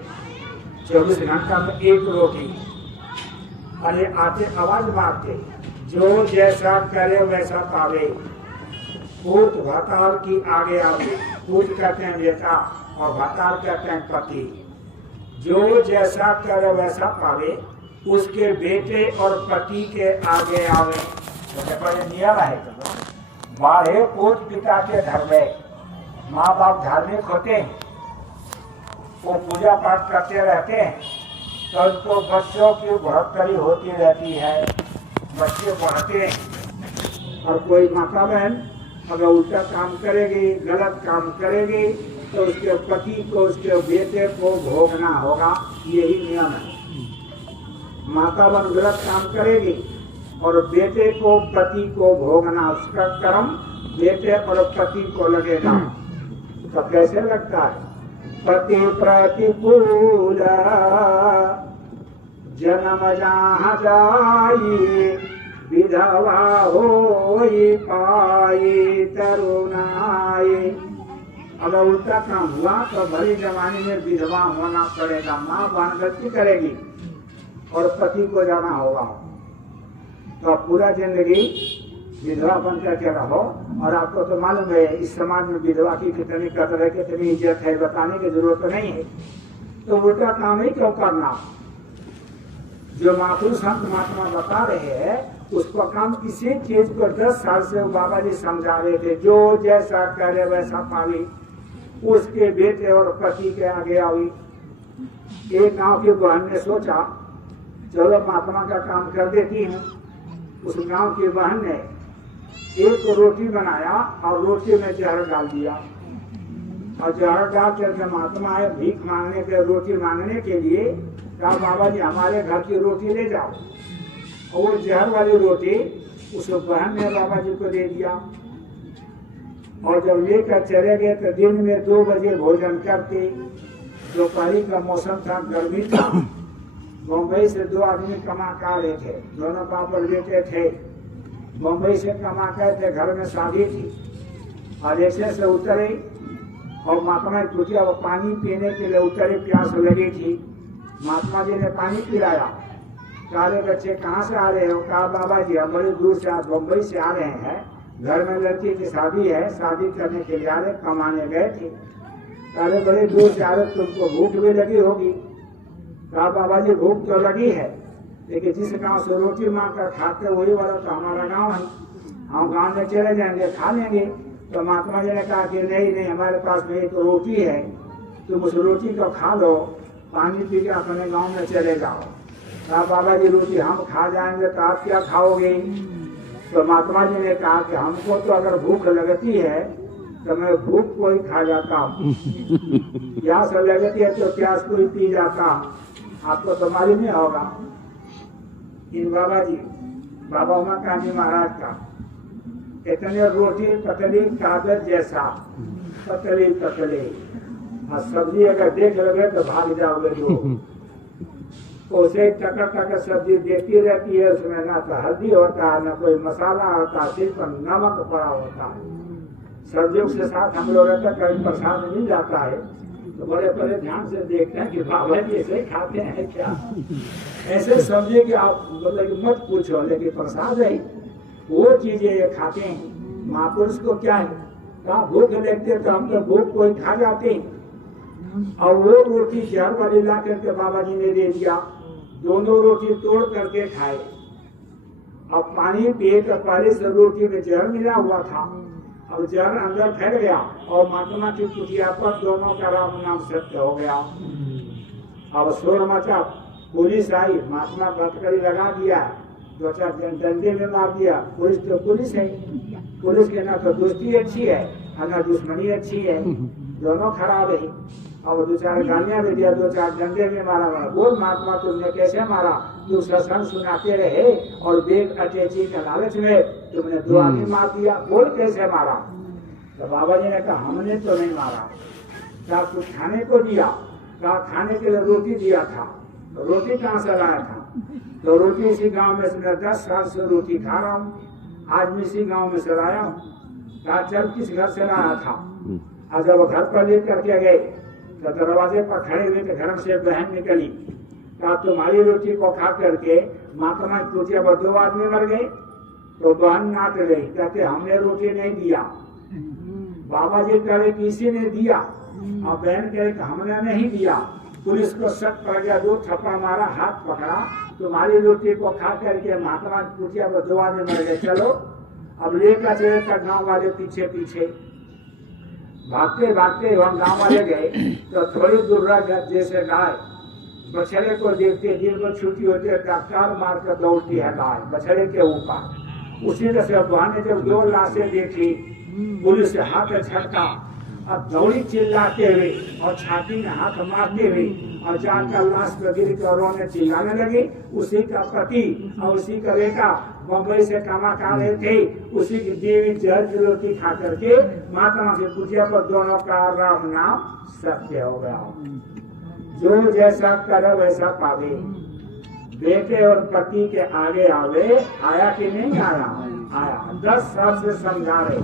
24 घंटा में एक रोटी। और ये आते आवाज मारते, जो जैसा करे वैसा पावे। पूत भतार की आगे आवे। पूत कहते हैं बेटा और भतार कहते हैं पति। जो जैसा करे वैसा पावे, उसके बेटे और पति के आगे आवे। तो देखो ये नियम है। बाढ़े पूत पिता के घर में, माँ बाप धार्मिक होते हैं, वो पूजा पाठ करते रहते हैं, तो उनको बच्चों की बढ़ोतरी होती रहती है, बच्चे बढ़ते हैं। और कोई माता बहन अगर उल्टा काम करेगी, गलत काम करेगी, तो उसके पति को, उसके बेटे को भोगना होगा। यही नियम है। माता बहन गलत काम करेगी और बेटे को, पति को भोगना, उसका कर्म बेटे और पति को लगेगा। तो कैसे लगता है? पति प्रतिकूल जन्म जहाँ जाई, विधवा होई पाई तरुणाई। अगर उल्टा काम हुआ तो भरी जमाने में विधवा होना पड़ेगा। माँ बहन गलती करेगी और पति को जाना होगा। तो आप पूरा जिंदगी विधवा बन करके रहो। और आपको तो मालूम है इस समाज में विधवा की कितनी कदर है, कितनी इज्जत है, बताने की जरूरत नहीं है। तो उल्टा काम ही क्यों करना? जो महापुरुष संत महात्मा बता रहे हैं उसको काम, किसी चीज को 10 साल से बाबा जी समझा रहे थे। जो जैसा करे वैसा पावी, उसके बेटे और पति के आगे आवी। एक गांव की बहन ने सोचा चलो महात्मा का काम कर देती हूँ। उस गांव की बहन ने एक रोटी बनाया और रोटी में जहर डाल दिया। और जहर डाल करके महात्मा आए भीख मांगने के, रोटी मांगने के लिए। कहा बाबा जी हमारे घर की रोटी ले जाओ। और वो जहर वाली रोटी उस बहन ने बाबा जी को दे दिया। और जब लेकर चले गए तो दिन में 2 बजे भोजन करते। दोपहर का मौसम था, गर्मी था। बम्बई से 2 आदमी कमा कर आ रहे थे, दोनों बाप और बेटे थे। बम्बई से कमा कर थे, घर में शादी थी। और ऐसे से उतरे और महात्मा कुटिया वो पानी पीने के लिए उतरे, प्यास लगी थी। महात्मा जी ने पानी पिलाया। सारे बच्चे कहाँ से आ रहे हो? कहा बाबा जी हम बड़ी दूर से बम्बई से आ रहे हैं, घर में लड़की की शादी है, शादी करने के लिए आ रहे, कमाने गए थे। सारे बड़े दूर से आ रहे, तुमको भूख भी लगी होगी। कहा बाबा जी भूख तो लगी है, लेकिन जिस गांव से रोटी मांग कर खाते वही वाला तो हमारा गांव है, हम गांव में चले जाएंगे, खा लेंगे। तो महात्मा जी ने कहा कि नहीं नहीं, हमारे पास में एक रोटी है, तुम उस रोटी को खा लो, पानी पी के अपने गांव में चले जाओ। कहा बाबा जी रोटी हम खा जाएंगे तो आप क्या खाओगे? तो महात्मा जी ने कहा कि हमको तो अगर भूख लगती है तो मैं भूख को ही खा जाता हूँ, प्यास लगती है तो प्यास को ही पी जाता हूँ। आपको तो मालूम नहीं होगा इन बाबा जी, बाबा उमाकांत जी महाराज का, इतने रोटी पतली कागज जैसा, पतली पतली, और सब्जी अगर देख लोगे तो भाग जाओगे लोग। उसे टकर टकर सब्जी देखती रहती है, उसमें ना तो हल्दी होता है, ना कोई मसाला होता है, सिर्फ नमक पड़ा होता है। सब्जियों के साथ हम लोग कहीं प्रसाद मिल जाता है तो बड़े बड़े ध्यान से देखते हैं कि बाबा जी ऐसे खाते हैं क्या, ऐसे समझे कि आप मतलब कि मत पूछो, लेकिन प्रसाद है वो चीजें ये खाते हैं। महापुरुष को क्या है, कहा भूख लगते तो हम तो भूख को ही खा जाते हैं। और वो रोटी जहर वाली ला करके बाबा जी ने दे दिया, दोनों रोटी तोड़ करके खाए। अब पानी पिए तो पहले से रोटी में जहर मिला हुआ था, अब जहर अंदर फैल गया और महात्मा की कुटिया पर दोनों का राम नाम सत्य हो गया। अब शोर मचा, पुलिस आई, महात्मा बटकरी लगा दिया, 2-4 डंडे में मार दिया। पुलिस तो पुलिस है, पुलिस के ना तो दोस्ती अच्छी है और ना दुश्मनी अच्छी है, दोनों खराब है। अब 2-4 गालियां भी दिया, 2-4 डंडे में मारा। बोल महात्मा तुमने कैसे मारा, तुम सत्संग सुनाते रहे और बेग अटैची के लालच में तुमने 2 आदमी मार दिया, बोल कैसे मारा। तो बाबा जी ने कहा हमने तो नहीं मारा, क्या कुछ खाने को दिया, क्या खाने के लिए रोटी दिया था, तो रोटी कहाँ से लाया था, तो रोटी इसी गांव में से 10 साल से रोटी खा रहा हूँ, आज मैं इसी गांव में से लाया हूँ। कहा चल किस घर से लाया था, और जब घर पर लेकर के गए तो दरवाजे पर खड़े हुए तो घर से बहन निकली, कहा तुम्हारी रोटी को खा करके महात्मा पूछे वो 2 आदमी मर गए, तो बहन नाट गई, कहते हमने रोटी नहीं दिया। बाबा जी कहे किसी ने दिया, और बहन कहे हमने नहीं दिया। पुलिस को शक पड़ गया, 2 थप्पड़ मारा, हाथ पकड़ा, तुम्हारी रोटी को खा करके महात्मा पूछे वो 2 आदमी मर गए, चलो अब लेकर चले। तक गाँव वाले पीछे पीछे भागते भागते हम गाँव वाले गए तो थोड़ी दूर रह जैसे गाय बछड़े को देखते, दिन को छुट्टी होती है, डॉक्टर मार कर दौड़ती है गाय बछड़े के ऊपर। उसी तरह से बुआ ने जब 2 लाशें देखी, पुलिस से हाथ झटका और दौड़ी चिल्लाते हुए और छाती में हाथ मारते हुए और जानकर लाश पर गिर कर रोने चिल्लाने लगे। उसी का पति और उसी का बेटा बम्बई से कमा खा रहे थे, उसी की देवी जहर की रोटी खा करके महात्मा से पूछा पर दोनों का राम नाम सत्य हो गया। जो जैसा करे वैसा पावे, बेटे और पति के आगे आवे, आया कि नहीं आया, आया। 10 साल से समझा रहे,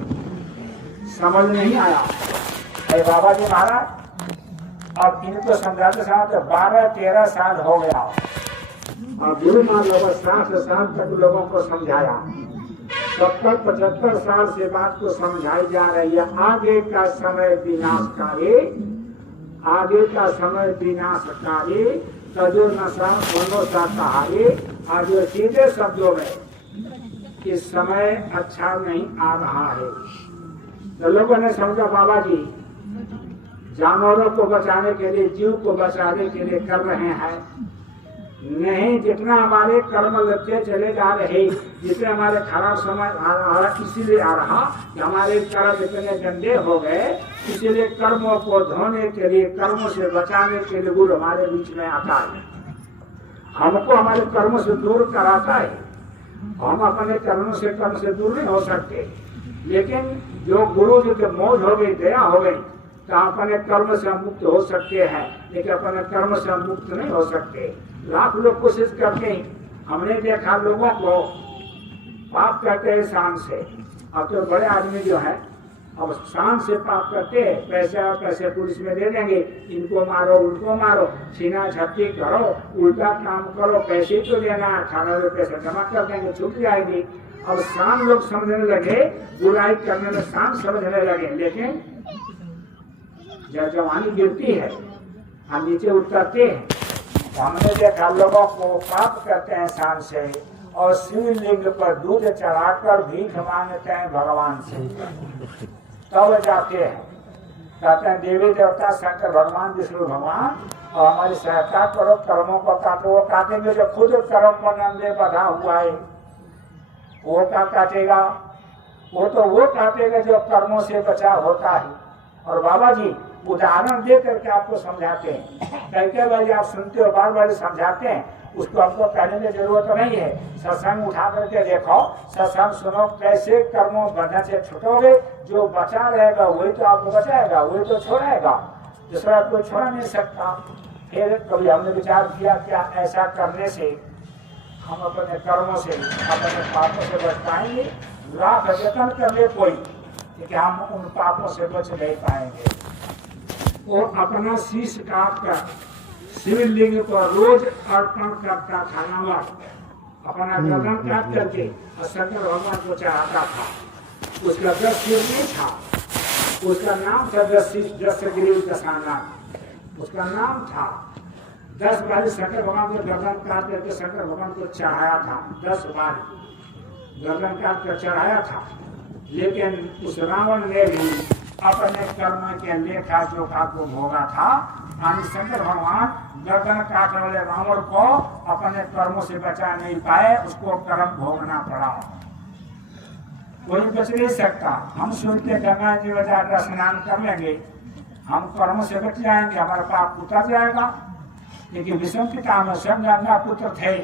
समझ नहीं आया। अरे बाबा जी महाराज अब इनको समझाते समझाते 12-13 साल हो गया और गुरु मान लोगों 60 साल तक लोगों को समझाया, 70-75 साल से बात को समझाई जा रही है। आगे का समय विनाशकारी, आगे का समय विनाशकारी, तजो नशा दोनों सा कहानी। आज सीधे शब्दों में इस समय अच्छा नहीं आ रहा है। तो लोगों ने समझा बाबा जी जानवरों को बचाने के लिए, जीव को बचाने के लिए कर रहे हैं। नहीं, जितना हमारे कर्म लगते चले जा रहे, जितने हमारे खराब समय आ रहा, इसीलिए आ रहा कि हमारे कर्म इतने गंदे हो गए, इसीलिए कर्मों को धोने के लिए, कर्मों से बचाने के लिए गुरु हमारे बीच में आता है, हमको हमारे कर्मों से दूर कराता है। हम अपने कर्मों से कर्म से दूर नहीं हो सकते, लेकिन जो गुरु जी के मौज हो गई, दया हो गई, तो अपने कर्म से हम मुक्त हो सकते हैं, लेकिन अपने कर्म से हम मुक्त नहीं हो सकते। लाख लोग कोशिश करते हैं, हमने देखा लोगों को पाप करते हैं शान से। अब तो बड़े आदमी जो है अब शान से पाप करते हैं, पैसे पुलिस में दे देंगे, इनको मारो उनको मारो, छीना झपटी करो, उल्टा काम करो, पैसे तो देना है, 18 पैसे जमा कर देंगे, छूट जाएगी। अब शान लोग समझने लगे, बुराई करने में शान समझने लगे, लेकिन जब जवानी गिरती है हम नीचे उतरते हैं। हमने देखा लोगों को पाप करते हैं शान से और शिवलिंग पर दूध चढ़ाकर भीख मांगते हैं भगवान से, तब जाते हैं, कहते हैं देवी देवता शंकर भगवान विष्णु भगवान और हमारी सहायता करो, कर्मों को काटो। वो काटेंगे जो खुद कर्म पर नंदे बधा हुआ है, वो क्या काटेगा, वो काटेगा जो कर्मों से बचा होता है। और बाबा जी उदाहरण दे करके आपको समझाते हैं, कई बार आप सुनते हो, बार बार समझाते हैं, उसको आपको कहने की जरूरत नहीं है। सत्संग उठा करके देखो, सत्संग सुनो, कैसे कर्मों बंधन से छुटोगे, जो बचा रहेगा वही तो आपको बचाएगा, वही तो छोड़ेगा, दूसरा कोई छोड़ नहीं सकता। फिर कभी हमने विचार किया क्या ऐसा करने से हम अपने कर्मों से, अपने पापों से बच पाएंगे? लाख यत्न कर ले कोई, कि हम उन पापों से बच नहीं पाएंगे। वो अपना शीश काट कर शिवलिंग को रोज अर्पण करता था। नमक अपना गर्दन काट करके और शंकर भगवान को चढ़ाता था। उसका 10 सिर नहीं था, उसका नाम था 10 ग्रीव दशानाथ, उसका नाम था। 10 बार शंकर भगवान को गर्दन काट करके शंकर भगवान को चढ़ाया था। 10 बार गर्दन काट कर चढ़ाया था। लेकिन उस रावण ने भी अपने कर्म के लेखा जोखा को भोगा था। यानी शंकर भगवान गर्दन काटने वाले रावण को अपने कर्मों से बचा नहीं पाए, उसको कर्म भोगना पड़ा। कोई बच नहीं सकता। हम सुनते गंगा जी में जाकर स्नान कर लेंगे, हम कर्मों से बच जाएंगे, हमारा पाप उतर जाएगा। लेकिन विषम पितामह स्वयं गंगा पुत्र थे,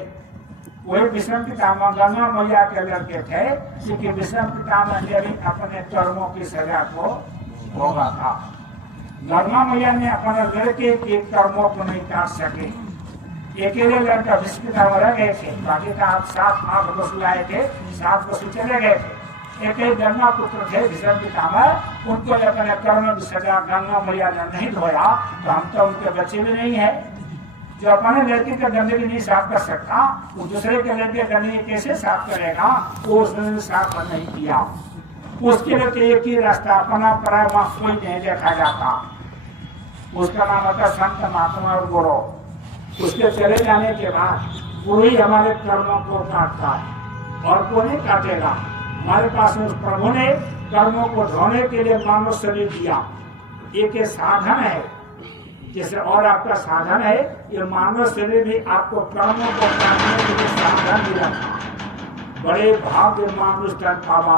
वही विषम पितामह गंगा मैया के लड़के थे, क्योंकि विषम पितामह ने भी अपने कर्मों की सजा को भोगा था। गंगा मैया ने अपने लड़के के कर्मों को नहीं काट सके। अकेले लड़का विषम पितामह रह गए थे, बाकी का आप 7-8 पशु आए थे, 7 पशु चले गए थे। एक गंगा पुत्र थे विषम पितामह, उनको अपने कर्म की सजा गंगा मैया ने नहीं धोया, तो हम तो उनके बच्चे भी नहीं है। जो अपने लड़के का गंदगी नहीं साफ कर सकता, वो दूसरे के लड़के गंदगी कैसे साफ करेगा? वो उसने साफ नहीं किया। उसके लिए तो एक ही रास्ता, अपना पराया वहां कोई नहीं देखा जाता। उसका नाम होता संत महात्मा और गुरु। उसके चले जाने के बाद गुरु ही हमारे कर्मों को काटता है और को नहीं काटेगा। हमारे पास उस प्रभु ने कर्मों को धोने के लिए मानव शरीर दिया। एक साधन है, जैसे और आपका साधन है, ये मानव शरीर भी आपको कर्मों को काटने के लिए साधन मिला था। बड़े भाग्य मानुष बाबा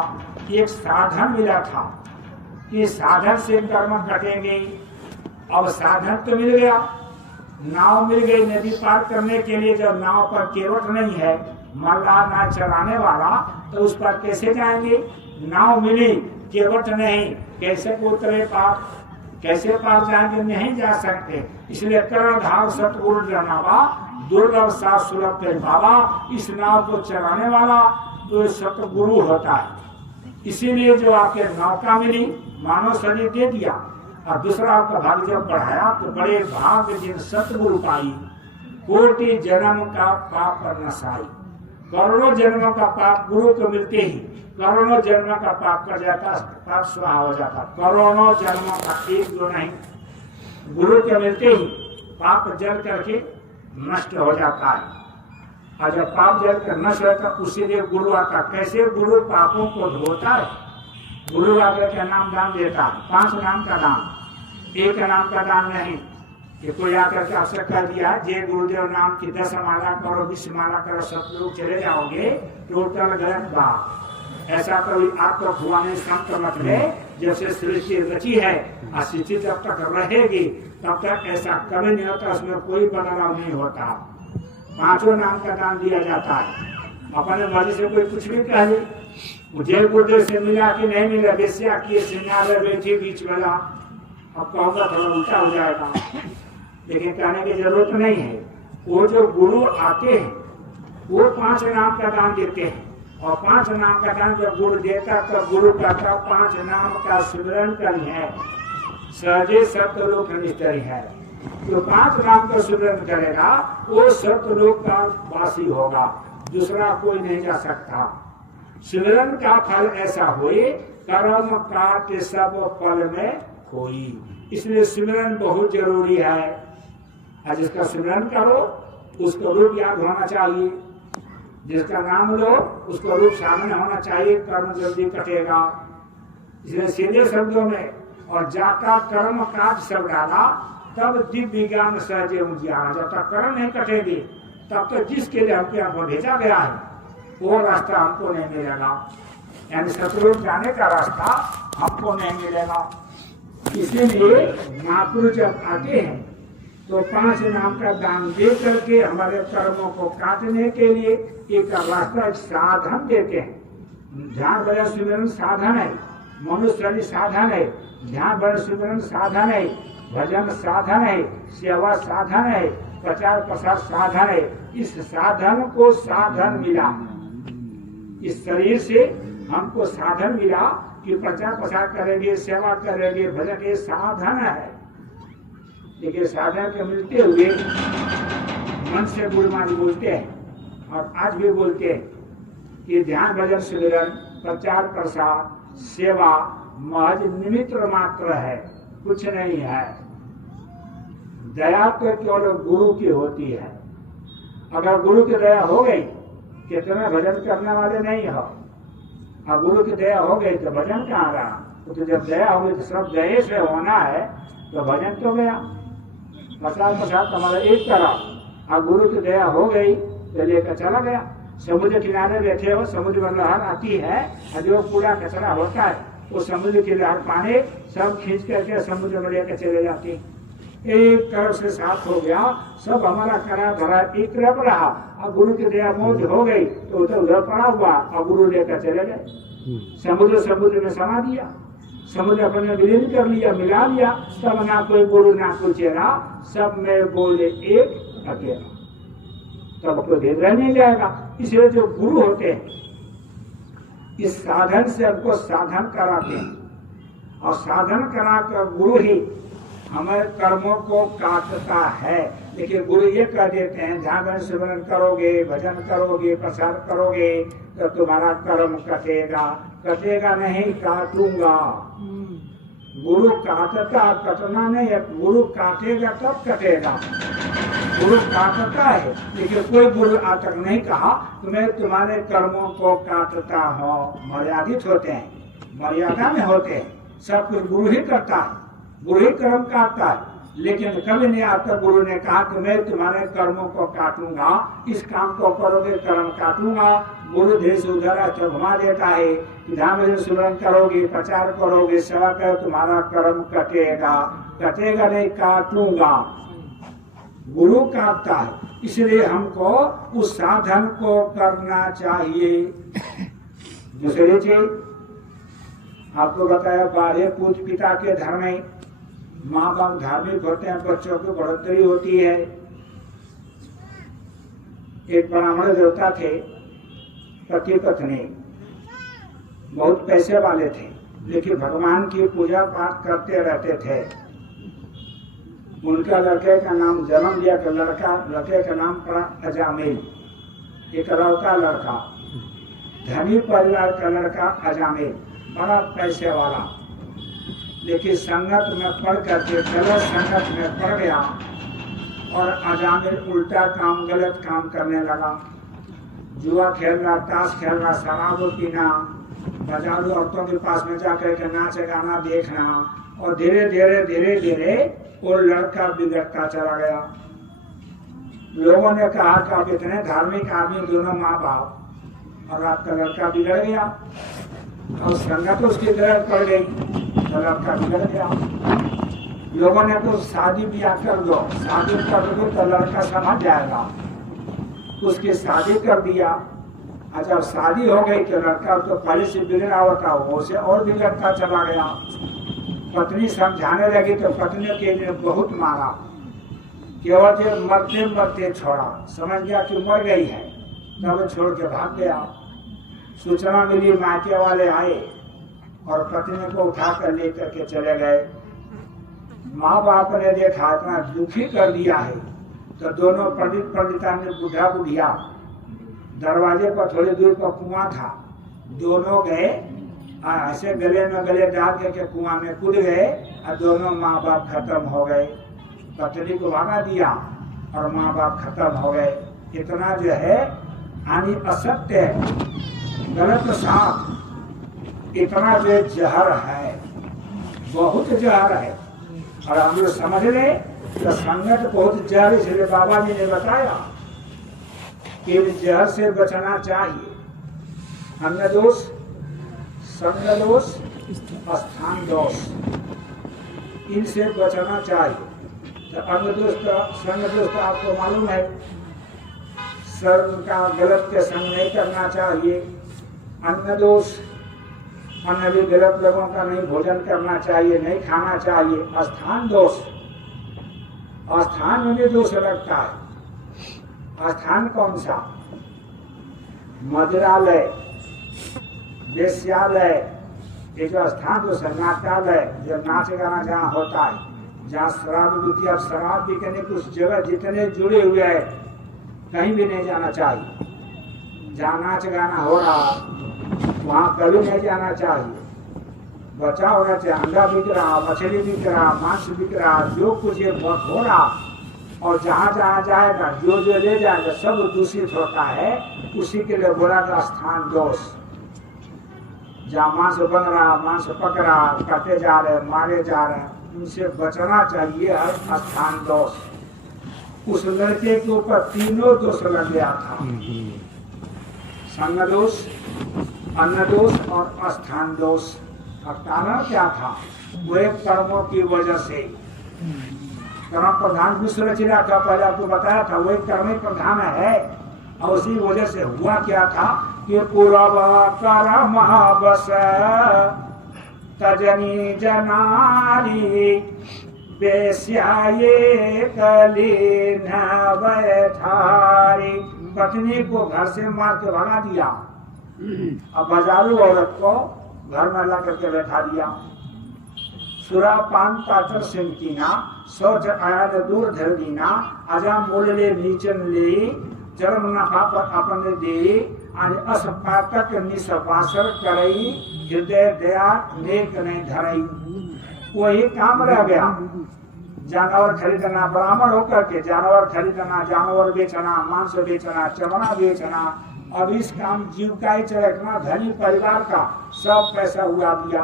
एक साधन मिला था कि साधन से कर्म कटेंगे। अब साधन तो मिल गया, नाव मिल गई नदी पार करने के लिए। जब नाव पर केवट नहीं है, मल्लाह नाव चलाने वाला, तो उस पर कैसे जाएंगे? नाव मिली, केवट नहीं, कैसे उतरे पार? कैसे पार जाएंगे? नहीं जा सकते। इसलिए कर्णधार सतगुरु जनावा दुर्लभ सा सुलभ के बाबा, इस नाव को चलाने वाला तो सतगुरु होता है। इसीलिए जो आपके नौका मिली, मानव शरीर दे दिया, और दूसरा आपका भाग जब बढ़ाया तो बड़े भाग जिन सतगुरु पाई। कोटि जन्म का पाप नसाई, करोड़ों जन्मों का पाप गुरु को मिलते ही करोड़ों जन्म का पाप कर जाता, पाप स्वाहा हो जाता। करोड़ों जन्मों का एक दो नहीं, गुरु के मिलते ही पाप जल करके नष्ट हो जाता है। और जब पाप जल कर नष्ट होता, उसी लिए गुरु आता। कैसे गुरु पापों को धोता है? गुरु आगे का नाम दान देता है, 5 नाम का दान, एक नाम का दान नहीं। ये कोई आकर के आपसे कह दिया जय गुरुदेव नाम की 10 माला करो, 20 माला करो, सब लोग चले जाओगे, टोटल गलत बात। ऐसा कभी आपको भुआने संत मत ले। जब से सृष्टि रची है, अस्तित्व जब तक रहेगी तब तक ऐसा कभी नहीं होता, उसमें कोई बदलाव नहीं होता। 5 नाम का दान दिया जाता है। अपने मर्जी से कोई कुछ भी कह दे, मुझे गुरुदेव से मिला कि नहीं मिला, बेस्या की सिंगार बैठी बीच वाला, अब कहूँगा थोड़ा उल्टा हो जाएगा, लेकिन कहने की जरूरत नहीं है। वो जो गुरु आते हैं वो 5 नाम का दान देते हैं, और 5 नाम का दान जब गुरु देता तो गुरु कहता 5 नाम का सुमिरन करी है, सहजे सत्यलोक निष्ठरी है। जो 5 नाम का सुमिरन करेगा वो सत्यलोक का वासी होगा, दूसरा कोई नहीं जा सकता। सिमरन का फल ऐसा होए, कर्म काट सब फल में होई। इसलिए सिमरन बहुत जरूरी है। और जिसका सिमरन करो उसको रूप याद होना चाहिए, जिसका नाम लो उसको रूप सामने होना चाहिए, कर्म जल्दी कटेगा। इसलिए सीधे शब्दों में और जाता कर्म काज सब डाला, तब दिव्य ज्ञान सहजे उजियारा। जब तक कर्म नहीं कटेंगे तब तक जिसके लिए हमको यहाँ पर भेजा गया है वो रास्ता हमको नहीं मिलेगा, यानी सतलोक जाने का रास्ता हमको नहीं मिलेगा। इसीलिए महापुरुष जब आते हैं तो 5 नाम का दान दे करके हमारे कर्मों को काटने के लिए एक रास्ता, एक साधन देते हैं। ध्यान भजन सिमरन साधन है, मनुष्य साधन है, ध्यान भजन सिमरन साधन है, भजन साधन है, सेवा साधन है, प्रचार प्रसार साधन है। इस साधन को साधन मिला, इस शरीर से हमको साधन मिला कि प्रचार प्रसार करेंगे, सेवा करेंगे, भजन, ये साधन है। लेकिन साधन के मिलते हुए मन से गुरुमानी बोलते हैं और आज भी बोलते हैं कि ध्यान भजन सिमरन प्रचार प्रसार सेवा महज निमित्त मात्र है, कुछ नहीं है। दया तो केवल गुरु की होती है। अगर गुरु की दया हो गई, कितना भजन करने वाले नहीं हो, और गुरु की दया हो गई तो भजन कहाँ रहा? तो जब दया हो गई तो सब दया से होना है, तो भजन तो गया। प्रसाद हमारा एक तरफ, और गुरु की दया हो गई तो लेकर चला गया। समुद्र किनारे बैठे हो, समुद्र में लहर आती है और जो कूड़ा कचरा होता है वो समुद्र की लहर पानी सब खींच करके समुद्र में लेकर चले जाती। एक तरफ से साफ हो गया, सब हमारा करा धरा एक तरफ रहा, और गुरु की दया मौज हो गई तो उधर उधर पड़ा हुआ और गुरु लेकर चले गए। समुद्र में समा दिया, समुद्र अपने विलीन कर लिया, मिला लिया। तब ना कोई गुरु ना कोई चेला, सब में बोले एक अकेला। तब कोई भेद रह नहीं जाएगा। इसलिए जो गुरु होते हैं इस साधन से हमको साधन कराते हैं, और साधन कराकर गुरु ही हमारे कर्मों को काटता है। लेकिन गुरु ये कह देते हैं ध्यान सिमरन करोगे, भजन करोगे, प्रसार करोगे तो तुम्हारा कर्म कटेगा। कटेगा नहीं, काटूंगा। गुरु काटता, कटना नहीं है। गुरु काटेगा तब कटेगा। गुरु काटता है, लेकिन कोई गुरु आज तक नहीं कहा तुम्हें तुम्हारे कर्मों को काटता हो। मर्यादित होते हैं, मर्यादा में होते हैं, सब कुछ गुरु ही करता है, गुरु ही कर्म काटता है। लेकिन कभी नहीं आता गुरु ने कहा कि मैं तुम्हारे कर्मों को काटूंगा, इस काम को करोगे कर्म काटूंगा। गुरु देश उधर घुमा देता है कि ध्यान सिमरन करोगे, प्रचार करोगे, सेवा करो, तुम्हारा कर्म कटेगा। कटेगा नहीं, काटूंगा। गुरु काटता है, इसलिए हमको उस साधन को करना चाहिए। दूसरी चीज आपको बताया, बारह पूज पिता के धर्म में माँ बाप धार्मिक होते हैं, बच्चों की बढ़ोतरी होती है। एक ब्राह्मण देवता थे, पति पत्नी बहुत पैसे वाले थे, लेकिन भगवान की पूजा पाठ करते रहते थे। उनका लड़के का नाम जन्म दिया, लड़के का नाम पड़ा अजामिल, इकलौता लड़का, धनी परिवार का लड़का अजामिल, बड़ा पैसे वाला। लेकिन संगत में पड़ करके गलत संगत में पड़ गया और अजामिल उल्टा काम, गलत काम करने लगा। जुआ खेलना, ताश खेलना, शराब पीना, बाजारू औरतों के पास में जाकर के नाच गाना देखना, और धीरे धीरे वो लड़का बिगड़ता चला गया। लोगों ने कहा कि आप इतने धार्मिक आदमी दोनों माँ बाप, और आपका लड़का बिगड़ गया, और संगत उसकी तरफ पड़ गई तो लड़का बिगड़ गया। लोगों ने तो शादी ब्याह कर दो, शादी कर दो तो लड़का समझ जाएगा। उसकी शादी कर दिया। अच्छा, शादी हो गई तो लड़का तो पहले से बिगड़ा हुआ था, वो से और बिगड़ता चला गया। पत्नी समझाने लगी तो पत्नी के लिए बहुत मारा, केवल जो मरते मरते छोड़ा, समझ गया कि मर गई है, तब छोड़ के भाग गया। सूचना मिली, मायके वाले आए और पत्नी को उठा कर लेकर के चले गए। माँ बाप ने देखा इतना दुखी कर दिया है, तो दोनों पंडिता ने बुढ़ा बुढ़िया, दरवाजे पर थोड़ी दूर पर कुआं था, दोनों गए, ऐसे गले में गले डाल के कुआं में कूद गए, और दोनों माँ बाप खत्म हो गए। पत्नी को भगा दिया और माँ बाप खत्म हो गए। इतना जो है हानि असत्य है, गलत साथ, इतना जो जहर है, बहुत जहर है। और हम लोग समझ रहे तो संगत बहुत जहर, इसलिए बाबा जी ने बताया कि जहर से बचना चाहिए। अन्न दोष, संग दोष, स्थान दोष, इनसे बचना चाहिए। तो अन्न दोष का, संग दोष का आपको मालूम है, सर्व का गलत के संग नहीं करना चाहिए। अन्न दोष, अन्न भी गलत लोगों का नहीं भोजन करना चाहिए, नहीं खाना चाहिए। स्थान दोष, स्थान में भी दोष लगता है। स्थान कौन सा? मदिरालय, वेश्यालय, ये जो स्थान जो नाट्यालय, जो नाच गाना जहाँ होता है, जहाँ शराब बिकती है, शराब बिकने की उस जगह जितने जुड़े हुए हैं कहीं भी नहीं जाना चाहिए। जहाँ नाच गाना हो रहा वहाँ कभी नहीं जाना चाहिए, बचा होना चाहिए। अंडा बिक रहा, मछली बिक रहा, मांस बिक रहा, जो कुछ ये हो रहा, और जहाँ जहाँ जाएगा जो जो ले जाएगा सब दूषित होता है। उसी के लिए बोला था स्थान दोष। जहाँ मांस बन रहा, मांस पक रहा, काटे जा रहे, मारे जा रहे, उनसे बचना चाहिए। हर स्थान दोष। उस लड़के के ऊपर तीनों दोष लग गया था, संग दोष, अन्न दोष और स्थान दोष। का कारण क्या था? वे कर्मों की वजह से। कर्म प्रधान विश्व रचना का पहले आपको बताया था, वही कर्म प्रधान है। और उसी वजह से हुआ क्या था कि पूर्व कर महाबस तजनी जनारी बेस्याये कलीन बैठारी। पत्नी को घर से मार के भगा दिया, अब बाजारू औरत को घर में ला करके बैठा दिया। सुरा पान पात्र सिंकीना शौच आयाद दूर धर दीना अजा मोल ले नीचन ले जन्म नफा पर अपन दे आणि असपातक निसपासर करई हृदय दया नेक नहीं धरई। वही काम रह गया। जानवर खरीदना, ब्राह्मण होकर के जानवर खरीदना, जानवर बेचना, मांस बेचना, चमड़ा बेचना, अब इस काम जीविका ही चरखना, धनी परिवार का सब पैसा उड़ा दिया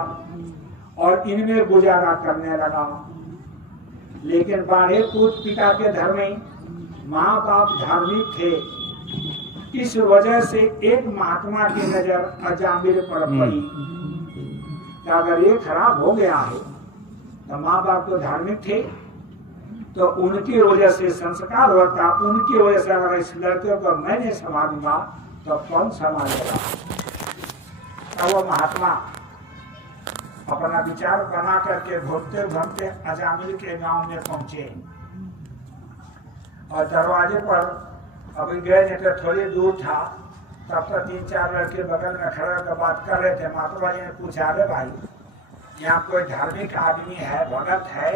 और इनमें गुजारा करने लगा। लेकिन बाढ़े पूत पिता के धर्मी, माँ बाप धार्मिक थे। इस वजह से एक महात्मा की नजर अजामिल पर पड़ी कि अगर ये खराब हो गया है तो माँ बाप तो धार्मिक थे, तो उनकी वजह से संस्कार होता, उनकी वजह से अगर इस लड़के को मैं नहीं संभालूंगा तो कौन संभालेगा। तो वो महात्मा अपना विचार बना करके घूमते घूमते अजामिल के गांव में पहुंचे और दरवाजे पर अभी गए नहीं तो थोड़ी दूर था, तब तक 3-4 लड़के बगल में खड़े होकर बात कर रहे थे। महात्मा जी ने पूछा, अरे भाई यहाँ कोई धार्मिक आदमी है, भगत है,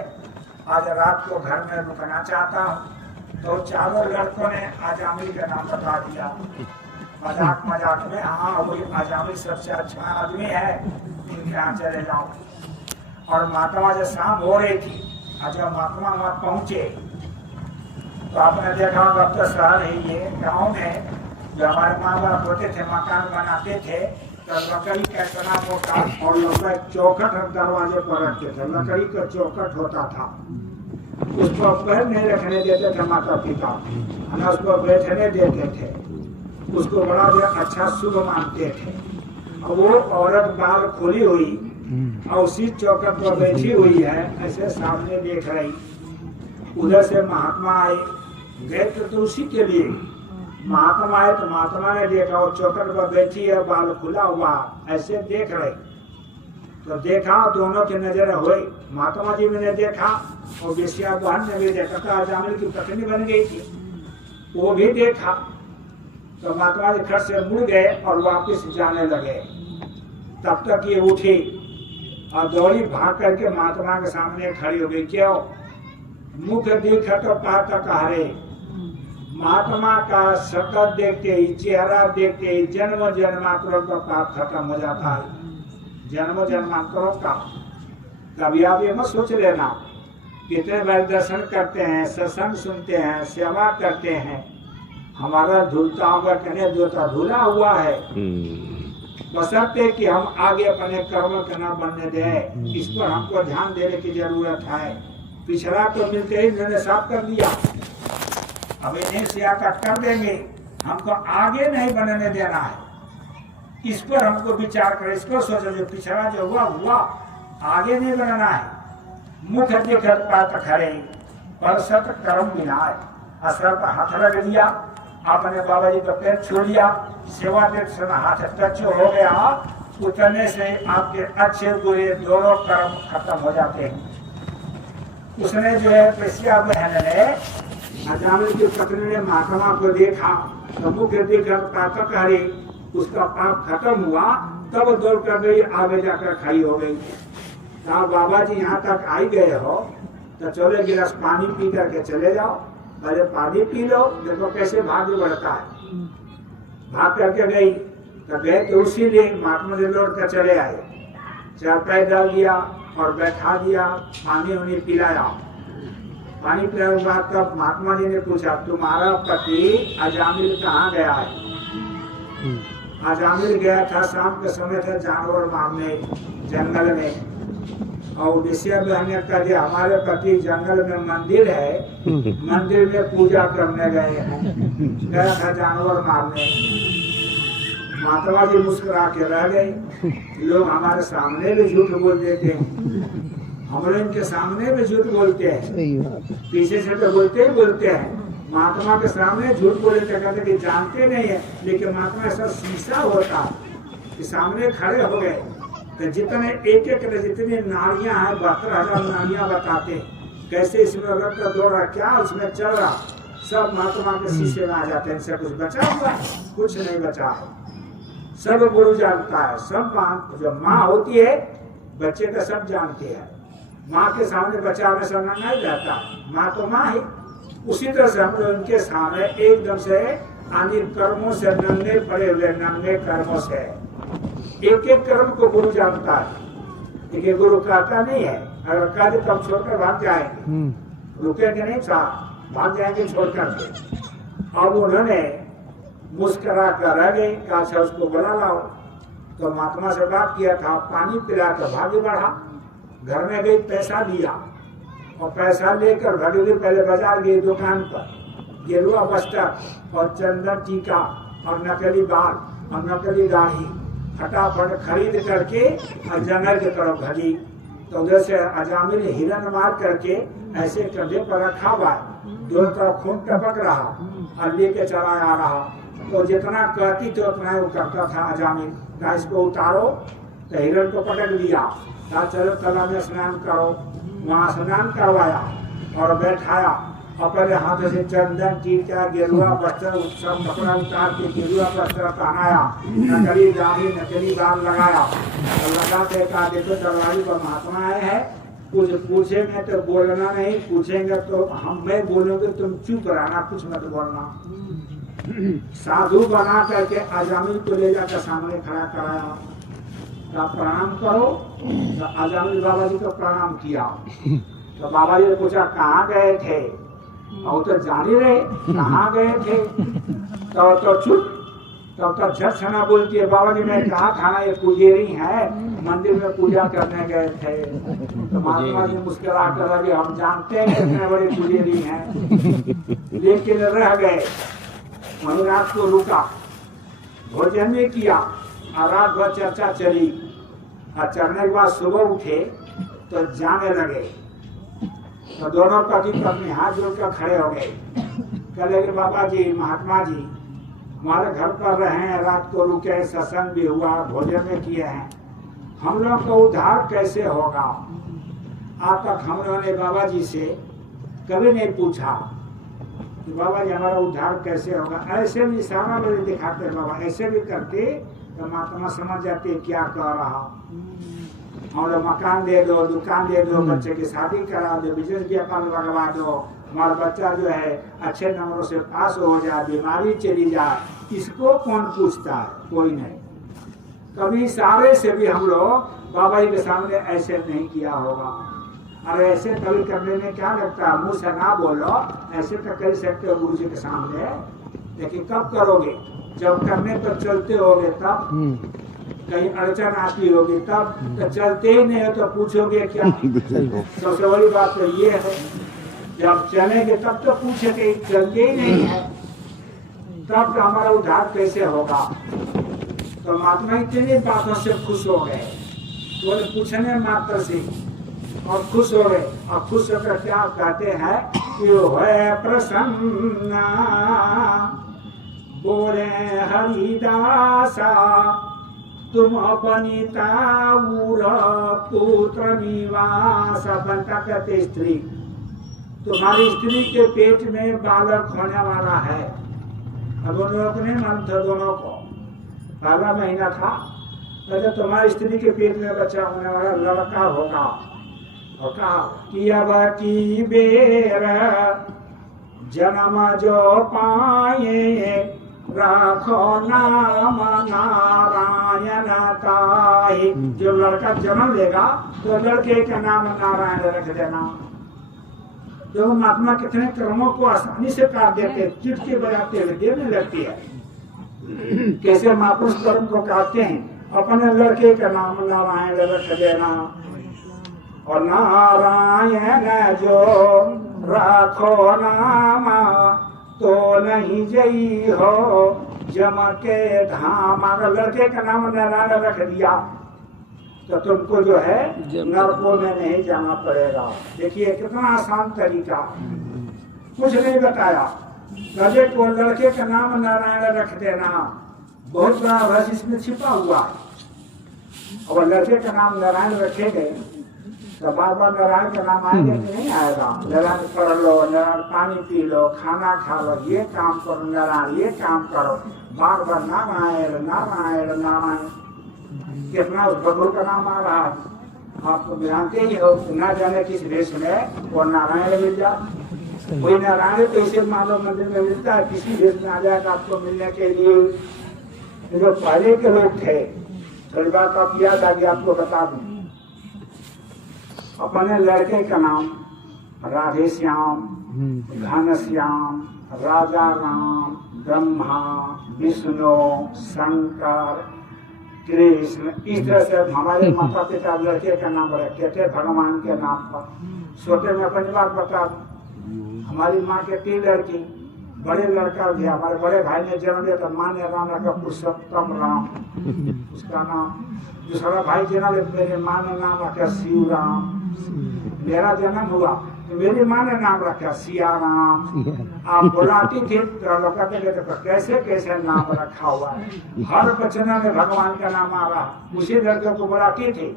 आज रात को घर में रुकना चाहता हूँ। तो चारों लड़कों ने अजामिल का नाम बता दिया। मजाक मजाक में, हाँ वही अजामिल सबसे अच्छा आदमी है, इनके यहाँ चले जाओ। और महात्मा जब शाम हो रही थी, जब महात्मा वहाँ पहुंचे तो आपने देखा होगा, अब तो शहर है ये, गाँव में जो हमारे माँ बाप होते थे मकान बनाते थे तो लकड़ी का इतना मोटा और लंबा चौखट दरवाजे पर रखते थे। लकड़ी का चौखट होता था, उसको पैर नहीं रखने देते थे माता पिता, न उसको बैठने देते थे। उसको बड़ा भी अच्छा शुभ मानते थे। और वो औरत बाल खोली हुई और उसी चौखट पर बैठी हुई है, ऐसे सामने देख रही। उधर से महात्मा आए, गए तो उसी के लिए। महात्मा आए तो महात्मा ने देखा वो चौखट पर बैठी है, बाल खुला हुआ, ऐसे देख रहे। तो देखा, दोनों की नजर हुई। महात्मा जी ने देखा और बेसिया बहन ने भी देखा, तो अजामिल की पत्नी बन गई थी, वो भी देखा। तो महात्मा जी खट से मुड़ गए और वापस जाने लगे। तब तक ये उठी और दौड़ी भाग करके महात्मा के सामने खड़ी हो गई। क्यों? मुख देखा तो पात हरे। महात्मा का शक्ल देखते ही, चेहरा देखते ही जन्म जन्मांतरों का पाप खत्म हो जाता है। जन्म जन्मांतरों का। कभी आप ये मत सोच लेना, कितने बार दर्शन करते हैं, सत्संग सुनते हैं, सेवा करते हैं, हमारा धुलता होगा कहने देवता धुला हुआ है, बशर्ते कि हम आगे अपने कर्म के न बनने दें। इस पर हमको ध्यान देने की जरूरत है। पिछड़ा तो मिलते ही मैंने साफ कर दिया, अब इन्हें सिया कट कर देंगे, हमको आगे नहीं बनने देना है। इस पर हमको विचार करें, इसको सोचो, जो पिछड़ा जो हुआ आगे नहीं बनना है। मुख देखत पात खड़े परसत कर्म बिनाए। असरत हाथ रख दिया, आपने बाबा जी का पैर छू लिया, सेवा देते समय हाथ टच हो गया, उतरने से आपके अच्छे बुरे दोनों कर्म खत्म हो जाते हैं। उसने जो है पेशिया बहन ने, अजामिल की पत्नी ने महात्मा को देखा तो मुख देखकर ताकत हरी, उसका पाप खत्म हुआ। तब दौड़ कर गई, आगे जाकर खड़ी हो गई। कहा, बाबा जी यहाँ तक आई गए हो तो चलो गिलास पानी पी करके चले जाओ, पहले पानी पी लो, देखो कैसे भाग्य बढ़ता है। भाग करके गई तो गए तो उसी दिन महात्मा जी लौट कर चले आए, चारपाई डाल दिया और बैठा दिया, पानी उन्हें पिलाया। पानी पिलाने के बाद तब महात्मा जी ने पूछा, तुम्हारा पति अजामिल कहाँ गया है? अजामिल गया था, शाम के समय था जानवर मारने जंगल में, और उद्देश्य में कह दिया हमारे पति जंगल में मंदिर है, मंदिर में पूजा करने गए हैं, गया था जानवर मारने। महात्मा जी मुस्कुरा के रह गए। लोग हमारे सामने भी झूठ बोल देते हैं, हम लोग इनके सामने भी झूठ बोलते हैं, पीछे से तो बोलते ही बोलते हैं, महात्मा के सामने झूठ बोले कहते कि जानते नहीं है, लेकिन महात्मा ऐसा शीशा होता कि सामने खड़े हो गए तो जितने एक जितनी नारियां हैं 72,000 नारियां बताते कैसे इसमें रक्त दौड़ रहा, क्या उसमें चल रहा, सब महात्मा के शीशे में आ जाते हैं। इनसे कुछ बचा हुआ कुछ नहीं बचा है, सब गुरु जानता है। सब जब माँ होती है बच्चे का सब जानते हैं, माँ के सामने बच्चा हमेशा नंगा ही रहता, माँ तो माँ ही। उसी तरह से हम लोग उनके सामने एकदम से अनिल कर्मों से नंगे पड़े हुए, नंगे कर्मों से एक एक कर्म को गुरु जानता है, लेकिन गुरु कहता नहीं है, अगर कह दे तब छोड़कर भाग जाएंगे, रुकेंगे नहीं साहब, भाग जाएंगे छोड़कर के। अब उन्होंने मुस्करा कर रह गए, कहा से उसको बुला लाओ, तो महात्मा से बात किया था, पानी पिला कर भाग्य बढ़ा। घर में गई, पैसा दिया और पैसा लेकर भगवी पहले बाजार गई, दुकान पर गेरुआ वस्त्र और चंदन टीका और नकली बाल और नकली दाढ़ी फटाफट खरीद करके और जंगल की तरफ भगी। तो उधर से अजामिल हिरन मार करके ऐसे कंधे पर रखा हुआ, दोनों तरफ खून टपक रहा और लेके चला आ रहा। तो जितना कहती तो उतना वो करता था अजामिल, कहा इसको उतारो, तो हिरन को पकड़ लिया, कहा चलो तालाब में स्नान करो, वहाँ स्नान करवाया और बैठाया, अपने हाथों से चंदन टीका गेरुआ वस्त्र सब कपड़ा उतार के गेरुआ वस्त्र पहनाया, नकली दाढ़ी नकली बाल लगाया और लगाते कहा देखो दरबारी पर महात्मा आए हैं, कुछ पूछेंगे तो बोलना नहीं, पूछेंगे तो हम मैं बोलूंगे तुम चुप रहना, कुछ मत बोलना। साधु बना करके अजामिल को ले जाकर सामने खड़ा कराया, तो प्रणाम करो। तो अजामिल बाबा जी को प्रणाम किया, तो बाबा जी ने पूछा कहाँ गए थे, और तो जान ही रहे कहाँ गए थे, तो चुप। तब तक झट छना बोलती है, बाबा जी ने कहा था ना ये पुजेरी है, मंदिर में पूजा करने गए थे। तो महात्मा जी मुस्कुरा कर लगे, हम जानते हैं कितने बड़े पुजेरी हैं, लेकिन रह गए। वहीं रात को रुका, भोजन में किया और रात भर चर्चा चली, और चढ़ने के बाद सुबह उठे तो जाने लगे। तो दोनों पति पत्नी हाथ जोड़कर खड़े हो गए, कहले कि बाबा जी महात्मा जी हमारे घर पर रहे, रात को रुके, सत्संग भी हुआ, भोजन में किए हैं, हम लोग का उद्धार कैसे होगा? आज तक हम लोगों ने बाबा जी से कभी नहीं पूछा कि बाबा जी हमारा उद्धार कैसे होगा। ऐसे भी इशारा मेरे दिखाते बाबा, ऐसे भी करते तो महात्मा समझ जाते क्या कर रहा। हम लोग मकान दे दो, दुकान दे दो, बच्चे की शादी करा दो, बिजनेस व्यापार लगवा दो, हमारा बच्चा जो है अच्छे नंबरों से पास हो जाए, बीमारी चली जाए, इसको कौन पूछता है? कोई नहीं। कभी इशारे से भी हम लोग बाबा जी के सामने ऐसे नहीं किया होगा। अरे ऐसे कभी करने में क्या लगता है, मुंह से ना बोलो, ऐसे तो कर सकते हो गुरु जी के सामने, लेकिन कब करोगे? जब करने पर चलते होगे तब, कहीं अड़चन आती होगी तब, तो चलते ही नहीं हो तो पूछोगे क्या? सबसे बड़ी बात तो ये है, जब चलेंगे तब तो पूछेंगे, चलते ही नहीं है तब तो हमारा उद्धार कैसे होगा? तो महात्मा इतनी बातों से खुश हो गए, बोले पूछने मात्र से और खुश हो गए। और खुश होकर क्या कहते हैं कि है प्रसन्न, बोले हरिदासा तुम अपनीता पुत्र निवास। बनता कहते स्त्री, तुम्हारी स्त्री के पेट में बालक होने वाला है। अब दोनों अपने मन थे, दोनों को पहला महीना था, तो तुम्हारी स्त्री के पेट में बच्चा होने वाला लड़का होगा। और कहा कि अब की बेर जन्म जो पाए राखो नाम नारायण ताहि। जो लड़का जन्म लेगा तो लड़के का नाम नारायण रख देना। जो महात्मा कितने कर्मों को आसानी से काट देते, चिटके बजाते हुए देने लगती है। कैसे महापुरुष कर्म को काटते हैं, अपने लड़के का नाम नारायण रख देना। और नारायण जो राखो नाम तो नहीं जई हो जम के धाम। अगर लड़के का नाम नारायण रख दिया तो तुमको जो है नरकों में नहीं जाना पड़ेगा। देखिए कितना आसान तरीका, कुछ नहीं बताया। गधे को लड़के का नाम नारायण रख देना, बहुत बड़ा रहस्य इसमें छिपा हुआ है। और लड़के का नाम नारायण रखेंगे तो बार बार नारायण का नाम आएगा कि नहीं आएगा। नारायण पढ़ लो, नारायण पानी पी लो, खाना खा लो, ये काम करो नारायण, ये काम करो, बार बार नारायण नारायण नारायण। कितना उस भगवान का नाम आ रहा है, आप तो जानते ही हो। न जाने किस देश में वो नारायण मिल जाए। कोई नारायण तो इसे मानो मंदिर में मिलता है, किसी देश में आ जाएगा आपको मिलने के लिए। जो पहले के लोग थे, थोड़ी बात आप याद आ गया, आपको बता दूं। अपने लड़के का नाम राधे श्याम, घनश्याम, राजा राम, ब्रह्मा, विष्णु, शंकर, कृष्ण, इस तरह से हमारे माता पिता लड़के का नाम रखे थे भगवान के नाम पर। छोटे में अपनी बात बता दूं, हमारी माँ के 3 लड़की, बड़े लड़का भी हमारे बड़े भाई ने जन्म दिया तो माँ ने राम रखा पुरुषोत्तम राम, उसका नाम। दूसरा भाई जन्म दिया मेरे माँ ने नाम रखा शिव राम। मेरा जन्म हुआ तो मेरी माँ ने नाम रखा सिया राम। आप बुलाती थी तो लोग कहते थे कैसे कैसे नाम रखा हुआ है। हर वचन में भगवान का नाम आ रहा, उसी लड़के को बुलाती थी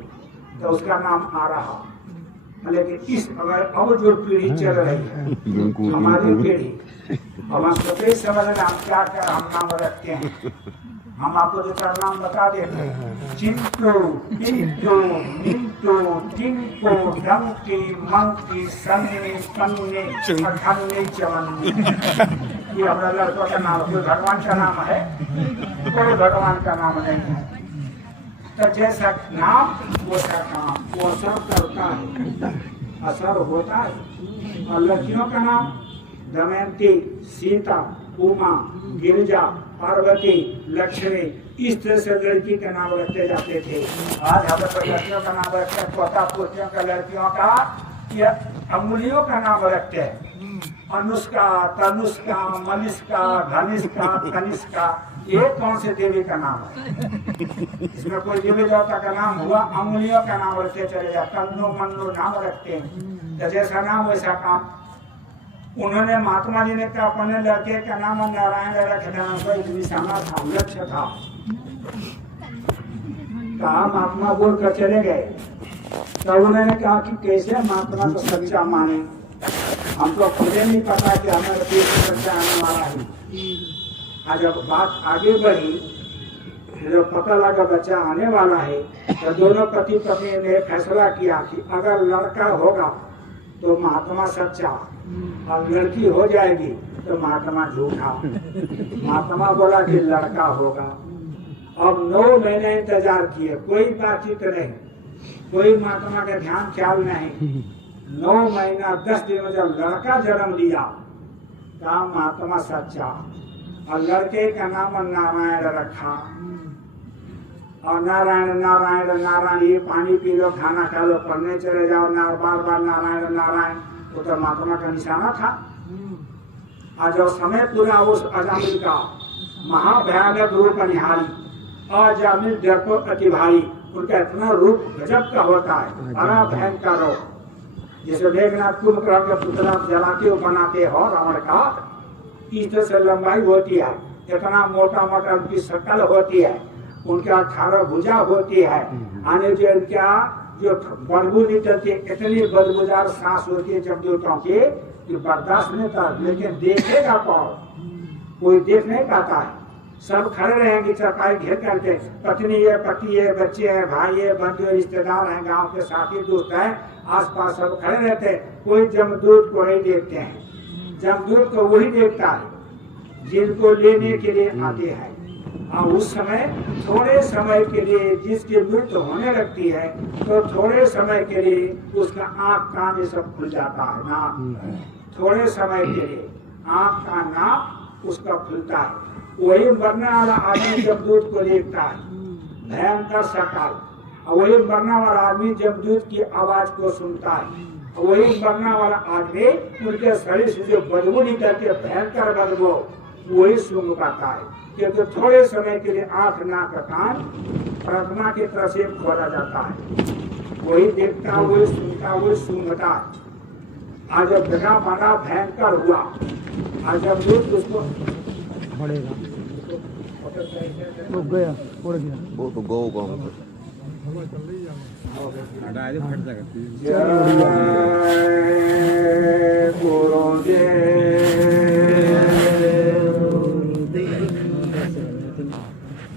तो उसका नाम आ रहा। लेकिन इस अब जो पीढ़ी चल रही है हमारी पीढ़ी, अब हम सोचे समझ हम क्या क्या हम नाम रखते हैं। हम आपको जो नाम बता देते हैं, चिंटू, पिंटू, मिंटू, टिंकू, डंकी, मंकी, सन्नी, पन्नी, अठन्नी, चवन्नी। ये हमारा लड़कों का नाम। कोई भगवान का नाम है? कोई भगवान का नाम नहीं है। तो जैसा नाम वैसा काम, वो असर करता है, असर होता है। और लड़कियों का नाम दमयंती, सीता, उमा, गिरिजा, पार्वती, लक्ष्मी, इस तरह से लड़की के नाम रखते जाते थे। आज हम लड़कियों का नाम रखते हैं, पोता पोतियों का, लड़कियों का या अंगुलियों का नाम रखते हैं। अनुष्का, तनुष्का, मलिष्का, घनिष्का, कनिष्का, ये कौन से देवी का नाम है? इसमें कोई देवी देवता का नाम हुआ, अंगुलियों का नाम रखते चले जाए। तन्नो मन्नो नाम रखते हैं, तो जैसा नाम वैसा काम। उन्होंने महात्मा जी ने कहा अपने लड़के का नाम नारायण रख देना, कोई निशाना था, लक्ष्य था। कहा महात्मा बोल कर चले गए। तो उन्होंने कहा कि कैसे महात्मा को सच्चा माने, हमको खुद नहीं पता कि हमारे देश में सच्चा आने वाला है। आज जब बात आगे बढ़ी, जब पता लगा बच्चा आने वाला है, तो दोनों पति पत्नी ने फैसला किया कि अगर लड़का होगा तो महात्मा सच्चा, और लड़की हो जाएगी तो महात्मा झूठा। महात्मा बोला कि लड़का होगा। अब 9 महीने इंतजार किए, कोई बातचीत नहीं, कोई महात्मा का ध्यान ख्याल नहीं। 9 महीना 10 दिन में जब लड़का जन्म लिया, कहा महात्मा सच्चा, और लड़के का नाम नारायण रखा। और नारायण नारायण नारायण, ये पानी पी लो, खाना खा लो, पढ़ने चले जाओ, बार बार नारायण नारायण, वो तो महात्मा का निशाना था। आज जब समय पूरा उस अजामिल का महाभयानक रूप निहारी, अजामिल डरपोक अति भारी, उनका इतना रूप गजब का होता है, बड़ा भयंकर रूप। जैसे मेघनाथ कुंभकर्ण के पुतला जलाते हो बनाते हो रावण का, इस तरह से लंबाई होती है, इतना मोटा मोटा उनकी शक्ल होती है, उनका 18 भुजा होती है, आने जो इनका जो बदबू निकलती है, इतनी बदबूदार सांस होती है जमदूतों की कि बर्दाश्त नहीं कर, लेकिन देखेगा कौन? कोई देख नहीं पाता है। सब खड़े रहेंगे चरपाई घेर करके, पत्नी है, पति है, बच्चे हैं, भाई है, बंधु रिश्तेदार हैं, गांव के साथी दोस्त हैं, आसपास सब खड़े रहते हैं। कोई जमदूत को नहीं देखते हैं, जमदूत को वही देखता है जिनको लेने के लिए आते हैं। और उस समय थोड़े समय के लिए जिसकी मृत्यु होने लगती है तो थोड़े समय के लिए उसका आंख कान ये सब खुल जाता है, नाक थोड़े समय के लिए आंख का नाक उसका खुलता है। वही मरने वाला आदमी जमदूत को देखता है, भयंकर सकाल। वही मरने वाला आदमी जमदूत की आवाज को सुनता है। वही मरने वाला आदमी उनके शरीर से जो बदबू निकलती है, भयंकर बदबू, वही सूंघ पाता है। क्योंकि थोड़े समय के लिए आंख नाक कान प्रार्थना की तरह से खोला जाता है। वही देखता, वही सुनता, वही सूंघता है। आज जब बड़ा बड़ा भयंकर हुआ, आज जब दूध उसको बढ़ेगा, वो गया, उड़ गया, वो तो गौ गाँव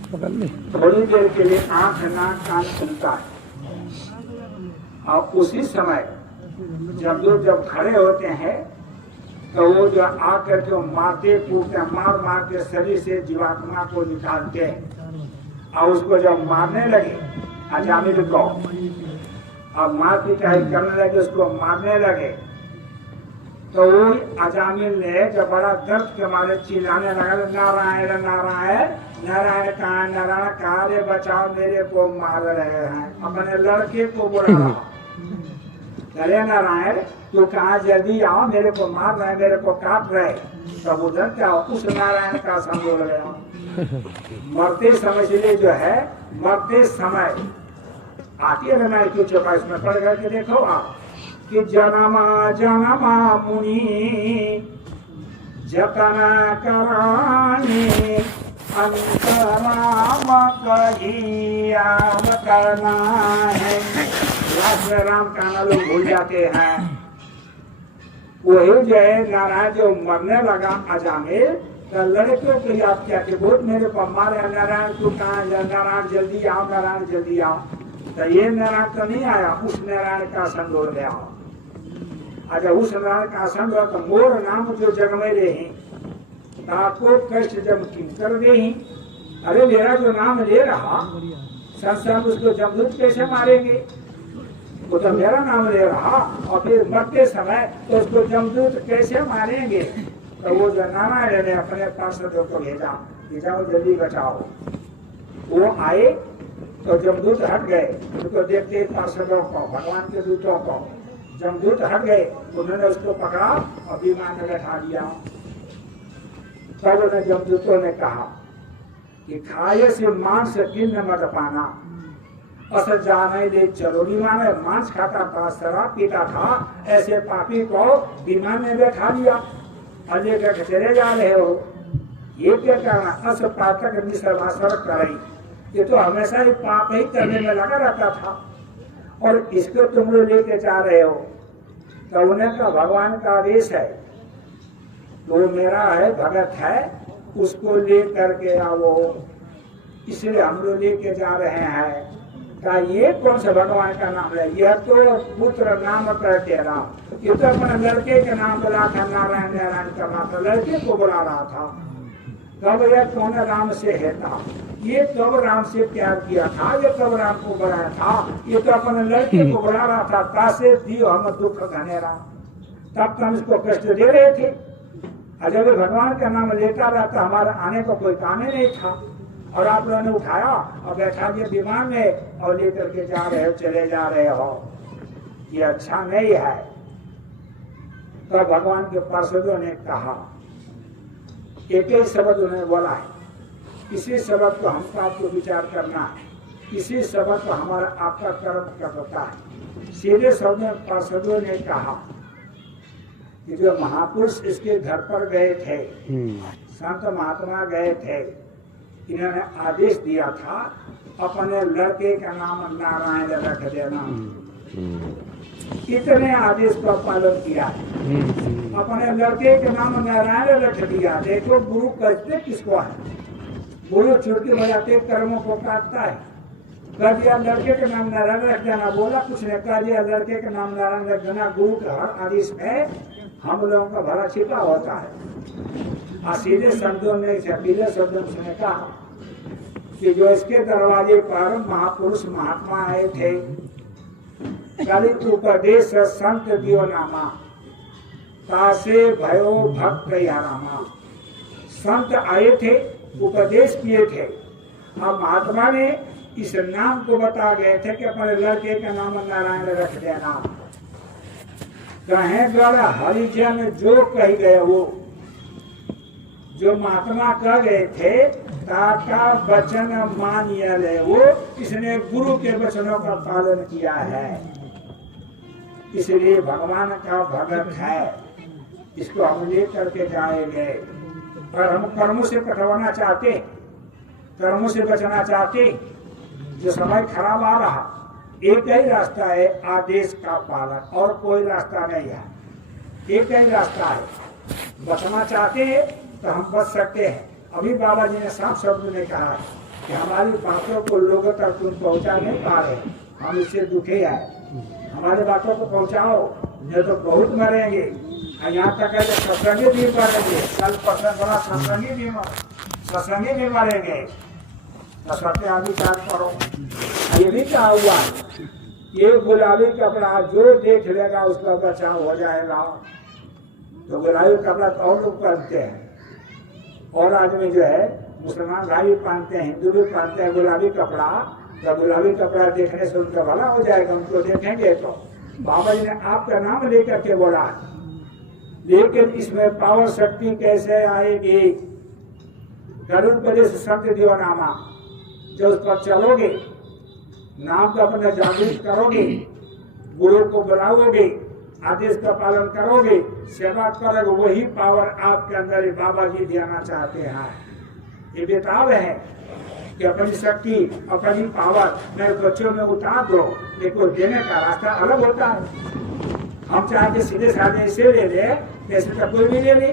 पकड़ ले। थोड़ी देर के लिए आंख नाक कान खुलता है। और उसी समय जब खड़े होते हैं तो वो जो आकर के मारते कूदते, मार मार के शरीर से जीवात्मा को निकालते हैं। और उसको जब मारने लगे अजामिल को, अब मार पिटाई करने लगे, उसको मारने लगे, तो वो अजामिल ने जब बड़ा दर्द के मारे चिल्लाने लगा, नारायण नारायण नारायण कहा, नारायण कहा, रे बचाओ, मेरे को मार रहे हैं। अपने लड़के को बुला रहा, अरे नारायण तू कहा, जल्दी आओ, मेरे को मार रहे, मेरे को काट रहे। तब उधर क्या उस नारायण का संग हो गया। मरते समय से जो है, मरते समय आती है रामायण की चौपा, इसमें पढ़ करके देखो आप कि जनमा जनमा मुनि जतन करानी अंतराम कहियाम करना है। लास्ट में राम कहना लोग भूल जाते हैं। वही जो है नारायण जो मरने लगा अजामिल, तो लड़के को याद किया कि बहुत मेरे को मारे, नारायण तू कहाँ, नारायण जल्दी आओ, नारायण जल्दी आओ। तो ये नारायण तो नहीं आया, उस नारायण का संग हो गया। अगर उस नारायण का संग हो तो मोर नाम जो जग में रहे ताको कष्ट जब किन कर दे। अरे मेरा जो नाम ले रहा संसार, उसको जमदूत कैसे मारेंगे? वो तो मेरा नाम ले रहा और फिर मरते समय तो उसको जमदूत कैसे मारेंगे? तो वो जो नारायण ने अपने पार्षदों को भेजा कि जाओ जल्दी बचाओ। वो आए तो जमदूत हट गए, उनको देखते पार्षदों को, भगवान के दूतों को, जमदूत हट गए। उन्होंने उसको पकड़ा और विमान में बैठा दिया। तब उन्हें जमदूतों ने कहा कि खाए से मांस किन्न मत पाना, असल जाने दे चलोरी माने, मांस खाता था, शराब पीता था, ऐसे पापी को विमान में बैठा दिया और लेकर चले जा रहे हो। ये क्या करना? अस पातक निसर्वासर कराई, ये तो हमेशा ही पाप ही करने में लगा रहता था और इसको तुम लोग लेके जा रहे हो। तो उन्हें का भगवान का आदेश है, वो मेरा है, भगत है, उसको ले करके आओ, इसलिए हम लोग लेके जा रहे हैं। का ये कौन सा भगवान का नाम है? यह तो पुत्र नाम करते राम, ये तो अपने लड़के के नाम बुला था, नारायण नारायण कर रहा था, लड़के को बुला रहा था। तब यह कौन राम से है था? ये कब राम से प्यार किया था? ये कब राम को बुलाया था? ये तो अपने लड़के को बुला रहा था, तासे दियो हम दुख घनेरा। तब तो हम इसको कष्ट दे रहे थे। जब भगवान का नाम लेता रहता, हमारा आने का कोई काम ही नहीं था। और आप लोगों ने उठाया और बैठा दिया विमान में और लेकर के जा रहे हो, चले जा रहे हो, ये अच्छा नहीं है। तो भगवान के पार्षदों ने कहा, एक ही शब्द उन्होंने बोला है, इसी शब्द को हमको आपको विचार करना है, इसी शब्द को हमारा आपका कर्म करता है। सीधे शब्द में पार्षदों ने कहा कि जो महापुरुष इसके घर पर गए थे, संत महात्मा गए थे, इन्होंने आदेश दिया था अपने लड़के का नाम नारायण रख देना। इतने आदेश का पालन किया है, अपने लड़के के नाम नारायण रख दिया। देखो गुरु कहते किसको है? गुरु चुटकी बजाते कर्मों को काटता है। कर दिया लड़के के नाम नारायण रख देना, बोला कुछ ने कर दिया लड़के के नाम नारायण रख देना। गुरु का हर आदेश में हम लोगों का भला छिपा होता है। सीधे शब्दों में पीले शब्दों से कहा कि जो इसके दरवाजे पर महापुरुष महात्मा आए थे, कल उपदेश संत दियो नामा, तासे भयो भक्त यारामा। संत आए थे, उपदेश किए थे, अब महात्मा ने इस नाम को बता गए थे कि अपने लड़के का नाम नारायण रख देना। कहे गढ़ हरिजन जो कह गए, वो जो महात्मा कह गए थे ताका वचन मानिए ले, वो इसने गुरु के वचनों का पालन किया है, इसलिए भगवान का भगत है। इसको हम ले करके जाएंगे। और हम कर्मों से कटवाना चाहते, कर्मों से बचना चाहते, जो समय खराब आ रहा, एक ही रास्ता है आदेश का पालन, और कोई रास्ता नहीं है। एक ही रास्ता है। बचना चाहते हैं तो हम बच सकते हैं। अभी बाबा जी ने साफ शब्द में कहा कि हमारी बातों को लोगों तक तुम पहुंचा नहीं पा रहे, हम इससे दुखी है। हमारी बातों को पहुंचाओ, नहीं तो बहुत मरेंगे। यहाँ तक है सत्संगी भी मरेंगे, कल परसों बड़ा सत्संगी भी मरेंगे। तो सत्य आदि कार्य करो। ये भी क्या हुआ, ये गुलाबी कपड़ा जो देख लेगा उसका बचाव हो जाएगा। तो गुलाबी कपड़ा तो और लोग पहनते हैं, और आदमी जो है मुसलमान भाई पहनते हैं, हिंदू भी पहनते हैं गुलाबी कपड़ा। तो गुलाबी कपड़ा देखने से उनका भला हो जाएगा, उनको देखेंगे तो। बाबा जी ने आपका नाम लेकर के बोला, लेकिन इसमें पावर शक्ति कैसे आएगी? गरुड़ प्रदेश संत दियोनामा, जो उस पर चलोगे, नाम का अपना जागृत करोगे, गुरु को बुलाओगे, आदेश का पालन करोगे, सेवा करोगे, वही पावर आपके अंदर बाबा जी देना चाहते हैं। ये बेताब है कि अपनी शक्ति, अपनी पावर मेरे बच्चों में उतार दो, लेकिन देने का रास्ता अलग होता है। हम चाहे कि सीधे साधे इसे ले ले, ऐसे तो कोई भी ले ले,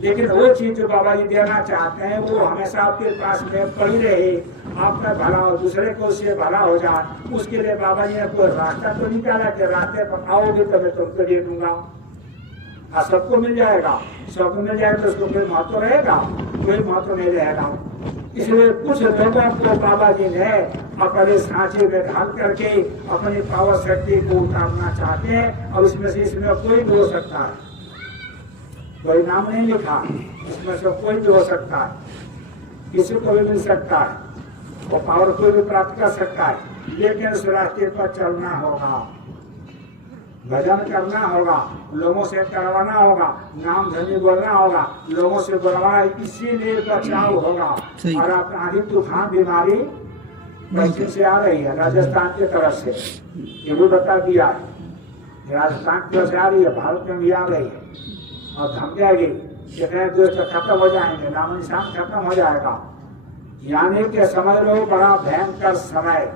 लेकिन वो चीज जो बाबा जी देना चाहते हैं वो हमेशा आपके पास में पड़ी रहे, आपका भला हो, दूसरे को उससे भला हो जाए। उसके लिए बाबा जी ने कोई रास्ता तो निकाला कि रास्ते पर आओगे तो मैं तुमको दे दूंगा। सबको मिल जाएगा, सबको मिल जाएगा तो उसको कोई महत्व रहेगा? कोई महत्व नहीं रहेगा। इसलिए कुछ लोगों को बाबा जी ने अपने सांचे में ढाल करके अपनी पावर शक्ति को उतारना चाहते हैं, और उसमें से इसमें कोई भी हो सकता है, कोई नाम नहीं लिखा, इसमें से कोई भी हो सकता है, किसी को भी मिल सकता है, वो पावर कोई भी प्राप्त कर सकता है। लेकिन उस रास्ते पर चलना होगा, भजन करना होगा, लोगों से करवाना होगा, नाम धनी बोलना होगा, लोगों से बुलवाना, इसीलिए बचाव होगा। और आप आधी तूफान बीमारी पश्चिम से आ रही है, राजस्थान की तरफ से, ये भी बता दिया है। राजस्थान की तरफ से आ रही है, भारत में भी आ रही है, और थम जाएगी। कितने देर तक खत्म हो जाएंगे, नाम निशान खत्म हो जाएगा। यानी कि समझ लो बड़ा भयंकर समय,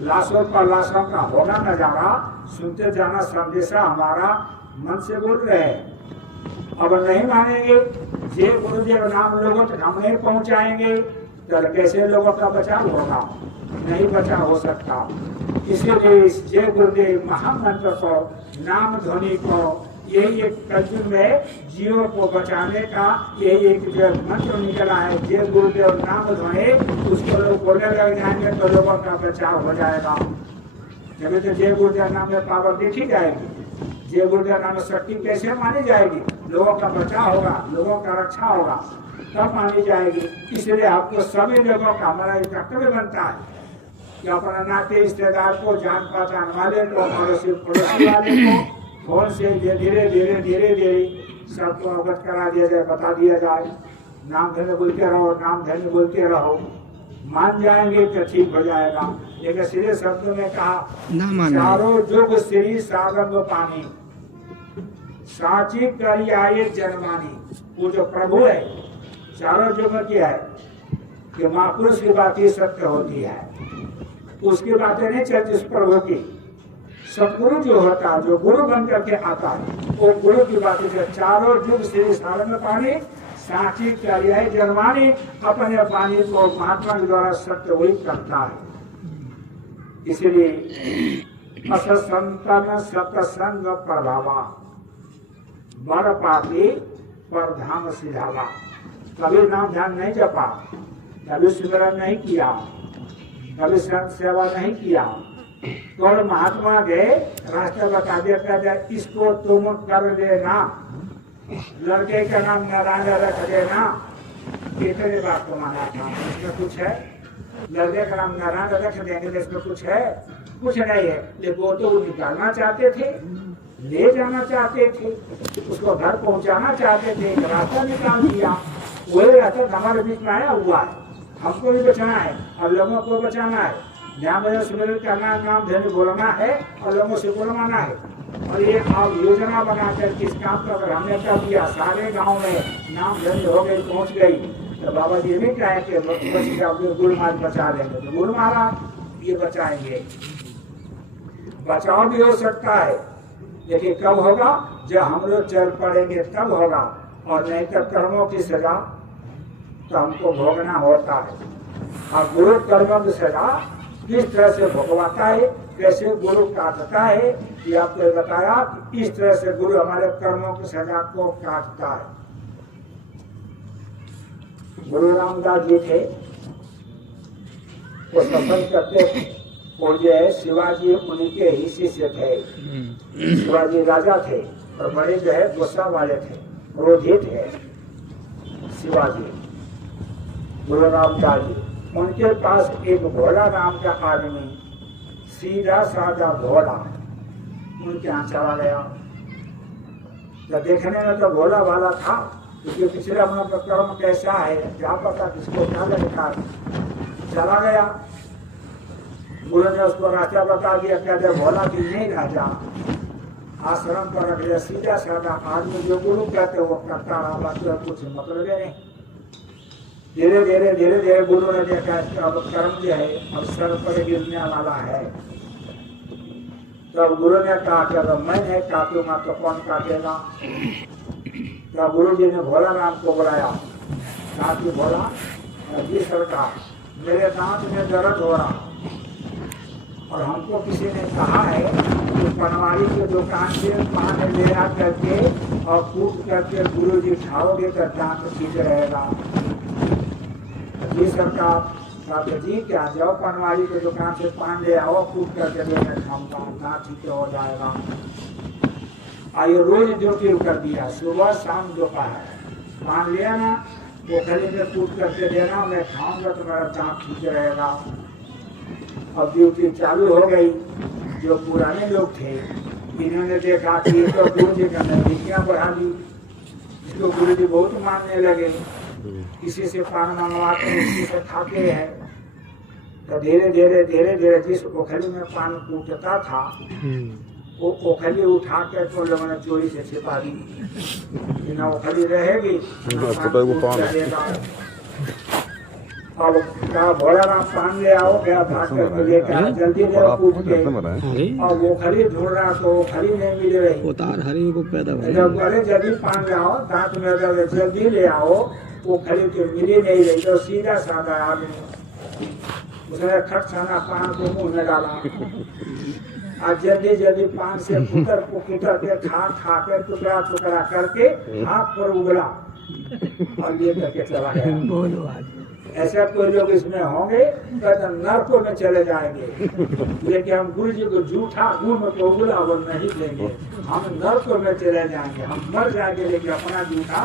लाशों पर लाशों का होना नजारा सुनते जाना, संदेशा हमारा मन से बोल रहे हैं। अब नहीं मानेंगे, जे गुरुदेव नाम लोगों तक हम नहीं पहुंचाएंगे तो कैसे लोगों का बचाव होगा? नहीं बचाव हो सकता। इसीलिए जय गुरुदेव महामंत्र को, नाम ध्वनि को, यही एक कलयुग में जीवों को बचाने का यही एक जो मंत्र निकला है, जय गुरुदेव नाम ध्वनि, उसको लोग बोलने लग जाएंगे तो लोगों का बचाव हो जाएगा। जब तो जय गुरुदेव नाम में पावर देखी जाएगी, जय गुरुदेव नाम में शक्ति कैसे मानी जाएगी? लोगों का बचाव होगा, लोगों का रक्षा होगा, तब मानी जाएगी। इसलिए आपको सभी लोगों का हमारा कर्तव्य बनता है कि अपना नाते रिश्तेदार को, जान पहचान वाले को, पड़ोसी वाले को फोन से धीरे धीरे धीरे धीरे सबको अवगत करा दिया जाए, बता दिया जाए। नाम धन्य बोलते रहो, नाम धन्य बोलते रहो, मान जाएंगे तो ठीक हो जाएगा। लेकिन सीधे शब्दों में कहा, चारों जुग श्री सागंग पानी, साची करी आये जन्मानी। वो जो प्रभु है चारों जुग की है कि महापुरुष की बातें सत्य होती है, उसकी बातें नहीं चलती उस प्रभु की। सतगुरु जो होता है, जो गुरु बन करके आता है, वो गुरु की बातें जो चारों जुग श्री सागंग पानी, सांची कार्य जन्मानी अपने वाणी को महात्मा के द्वारा सत्य वही करता है। इसलिए असंतन सत्संग प्रभावा बड़ पापी पर धाम सिधावा। कभी नाम ध्यान नहीं जपा, कभी स्मरण नहीं किया, कभी संत सेवा नहीं किया, तो महात्मा गए रास्ता बता दिया इसको तुम कर देना, लड़के का नाम नारायण रख देना, इतने बात को माना था। इसमें कुछ है? लड़के का नाम नारायण रख देंगे इसमें कुछ है? कुछ नहीं है। लेकिन वो तो निकालना चाहते थे, ले जाना चाहते थे, उसको घर पहुंचाना चाहते थे, रास्ता निकाल दिया। वही रास्ता हमारे बीच में आया हुआ है, हमको भी बचाना है और लोगों को बचाना है। ध्यान सुमिरन करना, नाम धन बोलना है और लोगों से बोलवाना है। और ये आप योजना बनाकर किस काम का अगर हमने कर दिया, सारे गांव में नाम धन हो गई, पहुंच गई, तो बाबा जी भी कहे कि गुरु महाराज बचा देंगे, तो गुरु महाराज ये बचाएंगे। बचाव भी हो सकता है, लेकिन कब होगा? जब हम लोग चल पड़ेंगे तब होगा, और नहीं तो कर्मों की सजा तो हमको भोगना होता है। और गुरु कर्मों की सजा किस तरह से भोगवाता है, कैसे गुरु काटता है, ये आपने बताया। इस तरह से गुरु हमारे कर्मों की सजा को काटता है। गुरु रामदास जी थे, वो सफल करते थे, और जो है शिवाजी उनके ही शिष्य थे। शिवाजी राजा थे और बड़े जो है गुस्सा वाले थे, क्रोधी थे शिवाजी। गुरु रामदास जी, उनके पास एक भोला नाम का आदमी, सीधा साधा भोला, उनके यहाँ चला गया। तो देखने में तो भोला वाला था, क्योंकि पिछले हम का कर्म कैसा है क्या पता, किसको क्या लिखा। चला गया, गुरु ने उसको रास्ता बता दिया, कहते भोला की नहीं राजा, आश्रम पर रख लिया। सीधा साधा आदमी जो गुरु कहते वो करता रहा, बाकी कुछ मतलब नहीं। धीरे धीरे गुरु ने देखा अब कर्म जो है अब सर पर गिरने वाला है। तब गुरु ने कहा कि अगर मैं नहीं काटूंगा तो कौन काटेगा? तब गुरु जी ने भोला नाम को बुलाया, कहा कि भोला जी सरकार, मेरे दांत में दर्द हो रहा, और हमको किसी ने कहा है कि पनवाड़ी की दुकान से पान ले आ करके और कूट करके गुरु जी खाओगे तो दांत ठीक रहेगा। जी सरकार, कहते जी क्या, जाओ पनवाड़ी की दुकान से पान ले आओ, कूट करके देना, खाऊंगा, दांत ठीक हो जाएगा। आइए रोज ड्यूटी कर दिया, सुबह शाम दोपहर पान ले आना, पोखरी में कूट करके देना, मैं खाऊंगा तो मेरा दांत ठीक रहेगा। अब ड्यूटी चालू हो गई। जो पुराने लोग थे इन्होंने देखा कि ये तो गुरु जी का नजदीकियां बढ़ा दी, इसको गुरु जी बहुत मानने लगे, किसी से पान मंगवाते हैं, किसी से खाते हैं। तो धीरे धीरे जिस ओखली में पान कूटता था वो ओखली उठा के तो लोगों ने चोरी से छिपा दी, न ओखली रहेगी अब क्या भोला राम पान ले आओ, क्या भाग कर लेकर जल्दी ले कूट के, और वो खरी ढूंढ रहा तो वो खरी नहीं मिल रही। उतार हरी को पैदा जब अरे जल्दी पान ले आओ, दांत में जल्दी ले आओ, वो खरी तो मिली नहीं रही। तो सीधा साधा आदमी उसने खट खाना पान को मुंह में डाला, और जल्दी पान से कुतर के खा के टुकड़ा करके हाथ पर उगला और ये करके चला गया। ऐसा कोई लोग इसमें होंगे तो नरकों में चले जाएंगे, लेकिन हम गुरु जी को झूठा गुण को उगला वो नहीं देंगे, हम नरकों में चले जाएंगे, हम मर जाएंगे, लेकिन अपना झूठा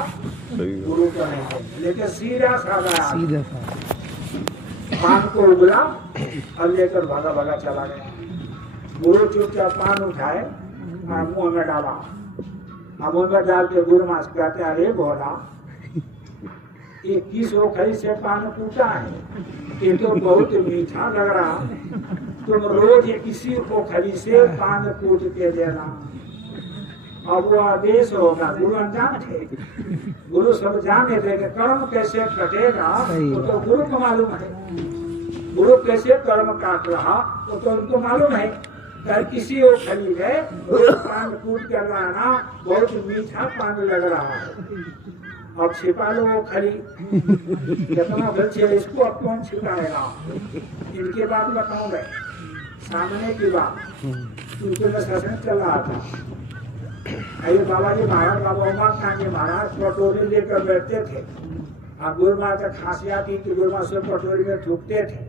गुरु को नहीं देंगे। लेकिन सीधा साधा पान को उगला और लेकर भागा चला गया। गुरु चुपचाप पान उठाए और मुंह में डाला, अब मुंह में डाल के गुरु मास कहते अरे भोला, ये किस ओखली से पान कूटा है, ये तो बहुत मीठा लग रहा, तुम रोज किसी ओखली से पान कूट के देना। अब वो आदेश होगा, गुरु अनजान थे, गुरु सब जाने थे कि कर्म कैसे कटेगा वो तो गुरु को मालूम है, गुरु कैसे कर्म काट रहा वो तो उनको मालूम है। किसी ओखली में पान कूट कर लाना बहुत मीठा पान लग रहा है, अब छिपा लो वो खड़ी कितना वृक्ष है, इसको अब कौन छिपाएगा? इनके बात बताऊं मैं, सामने की बात, उनके में सत्संग चल रहा था। अरे बाबा जी महाराज, बाबा उमर खान जी महाराज कटोरी लेकर बैठते थे। अब गुरुमा का खांसी आती तो गुरुमा से कटोरी में थूकते थे,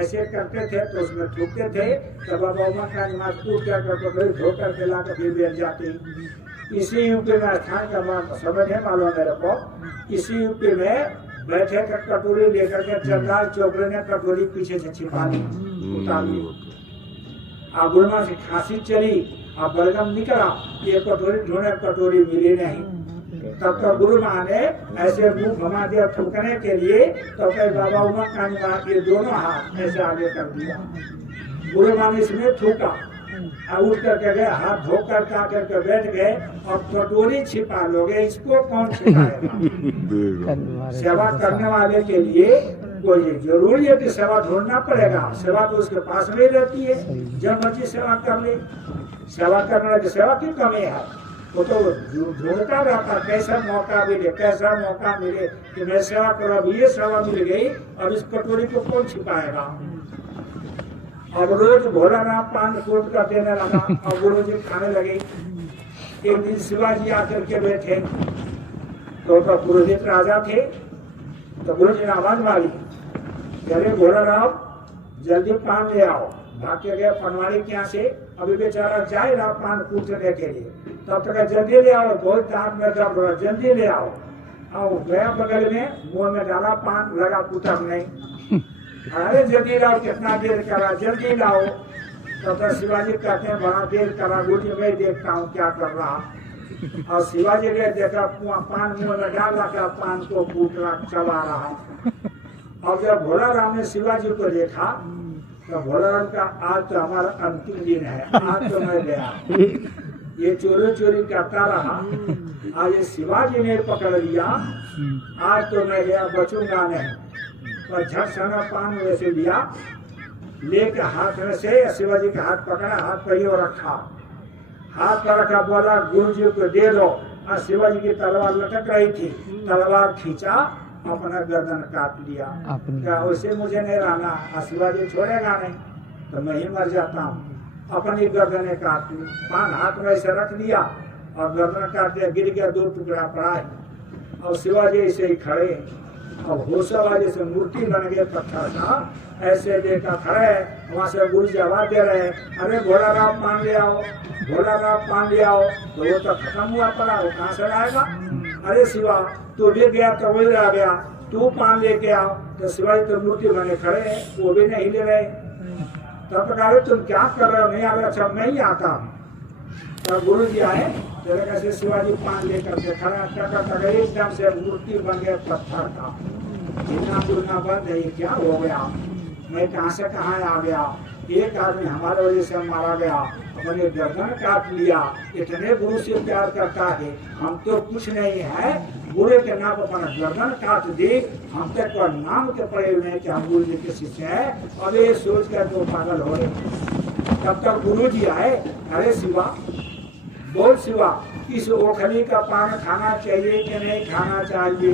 ऐसे करते थे तो उसमें थूकते थे, तो बाबा उमर खान जी महाराज कूट कर कटोरी धो करके ला कर फिर बैठ जाते। इसी यूपी में स्थान का समझ है मालूम मेरे को, इसी यूपी में बैठे कर कटोरी लेकर के चंद्राल चौकड़े ने कटोरी पीछे से छिपा ली, उतार ली। अब गुरुमा से खांसी चली, अब बलगम निकला, ये कटोरी ढूंढे, कटोरी मिली नहीं। तब तो गुरु माँ ने ऐसे मुंह घुमा दिया थूकने के लिए, तो फिर बाबा उमर खान जी ये दोनों हाथ ऐसे आगे कर दिया। गुरु माँ ने इसमें थूका, अब उठ करके गए, हाथ धो कर करके बैठ गए, और कटोरी छिपा लोगे, इसको कौन छिपाएगा? सेवा करने वाले के लिए कोई जरूरी है कि सेवा ढूंढना पड़ेगा, सेवा तो उसके पास में रहती है, जब मर्जी सेवा कर ले। सेवा करने की सेवा की कमी है, वो तो ढूंढता रहता, कैसा मौका मिले, कैसा मौका मिले कि मैं सेवा करूं। अब ये सेवा मिल गई, अब इस कटोरी को कौन छिपाएगा? अब रोज भोला राम पान कूट कर देने लगा, और गुरु जी खाने लगे। एक दिन शिवाजी आकर के बैठे, तो पुरोहित राजा थे, तो गुरु जी ने आवाज मारी, अरे भोला राम जल्दी पान ले आओ। भाग के गए पनवाड़ी के यहाँ से, अभी बेचारा जाए रहा पान कूटने के लिए, तब तक जल्दी ले आओ, बहुत दांत में दर्द हो रहा, जल्दी ले आओ। और गया बगल में, मुंह में डाला पान, लगा कुतब नहीं। अरे जल्दी लाओ, कितना देर करा, जल्दी लाओ। तो शिवाजी कहते हैं बड़ा देर करा, गुरु मैं देखता हूँ क्या कर रहा। और शिवाजी ने देखा पान मुंह में डाल रखा, पान को कूट रहा, चबा रहा। और जब भोला राम ने शिवाजी को देखा, तो भोला राम का आज तो हमारा अंतिम दिन है, आज तो मैं गया। ये चोरी चोरी करता रहा, आज ये शिवाजी ने पकड़ लिया, आज तो मैं गया, बचूंगा नहीं। और झट सना पान वैसे लिया, लेके हाथ में से शिवाजी का हाथ पकड़ा, हाथ पहियो रखा, हाथ पर रखा, बोला गुरु जी को दे दो। और शिवाजी की तलवार लटक रही थी, तलवार खींचा, अपना गर्दन काट लिया। क्या उसे मुझे नहीं रहना, शिवाजी छोड़ेगा नहीं तो मैं ही मर जाता हूँ। अपनी गर्दन काट ली, पान हाथ में ऐसे रख दिया और गर्दन काट दिया, गिर गया, 2 टुकड़ा पड़ा है। और शिवाजी ऐसे ही खड़े, और होशाबाजी से मूर्ति बन गए पत्थर का, ऐसे देखा खड़े। वहाँ से गुरु जी आवाज दे रहे हैं, अरे भोला राम पान ले आओ, भोला राम पान ले आओ। तो वो तो खत्म हुआ पड़ा, वो कहाँ से लाएगा? अरे शिवा तू भी गया तो वही रह गया, तू पान लेके आओ। तो शिवाजी तो मूर्ति बने खड़े हैं, वो भी नहीं ले रहे। तब तक अरे तुम क्या कर रहे हो, नहीं आ रहे? अच्छा मैं ही आता हूँ। तो गुरु जी आए, तो कैसे शिवाजी पान लेकर के खड़ा, एकदम से मूर्ति बन गया पत्थर का। जितना जुड़ना बंद है, क्या हो गया, मैं कहाँ से कहाँ आ गया? एक आदमी हमारे वजह से मारा गया, अपने गर्दन काट लिया। इतने गुरु से प्यार करता है, हम तो कुछ नहीं है, गुरु के नाम अपना गर्दन काट दी। हम तक तो नाम के पड़े हुए हैं कि हम गुरु जी के शिष्य हैं, और ये सोच कर तो पागल हो रहे। तब तक गुरु जी आए, अरे शिवा बोल शिवा, इस ओखली का पान खाना चाहिए कि नहीं खाना चाहिए?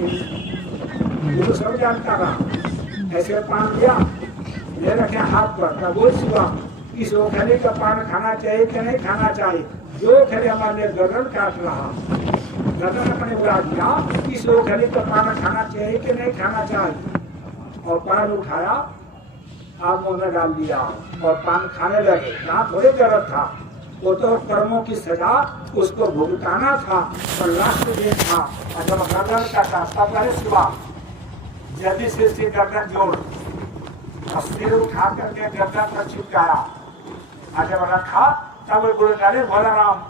गुरु सब जानता रहा, ऐसे पान लिया, ले रखे हाथ पर, क्या बोल शिवा, इस ओखली का पान खाना चाहिए कि नहीं खाना चाहिए? जो खले हमारे गर्दन काट रहा, गर्दन अपने बुला दिया, इस ओखली का पान खाना चाहिए कि नहीं खाना चाहिए? और पान उठाया, आप मुंह में डाल दिया और पान खाने लगे। कहाँ थोड़ी जरूरत था, वो तो कर्मों की सजा उसको भुगताना था, और लास्ट दिन था। और जब गर्दन काटा, तब अरे शिवा जल्दी से गर्दन जोड़, सिर उठा करके गर्दन पर चिपकाया। और जब रखा तब गुरु ने भोला राम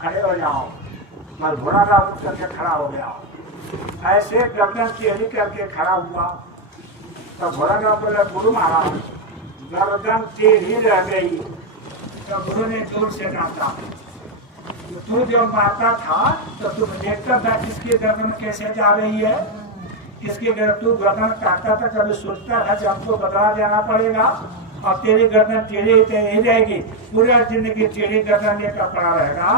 खड़े हो जाओ, बस भोला राम उठ करके खड़ा हो गया। ऐसे गर्दन टेढ़ी करके खड़ा हुआ, तो भोला राम बोले गुरु महाराज गर्दन टेढ़ी रह गई। तो गुरु ने जोर से डांटा, तू जब मारता था तो तुम देखता था किसकी गर्दन कैसे जा रही है, किसके घर तू गर्दन काटता था, कभी सोचता था जब हमको बदला देना पड़ेगा? और तेरी गर्दन टेढ़ी नहीं रहेगी, पूरा जिंदगी टेढ़ी गर्दन लेकर पड़ा रहेगा।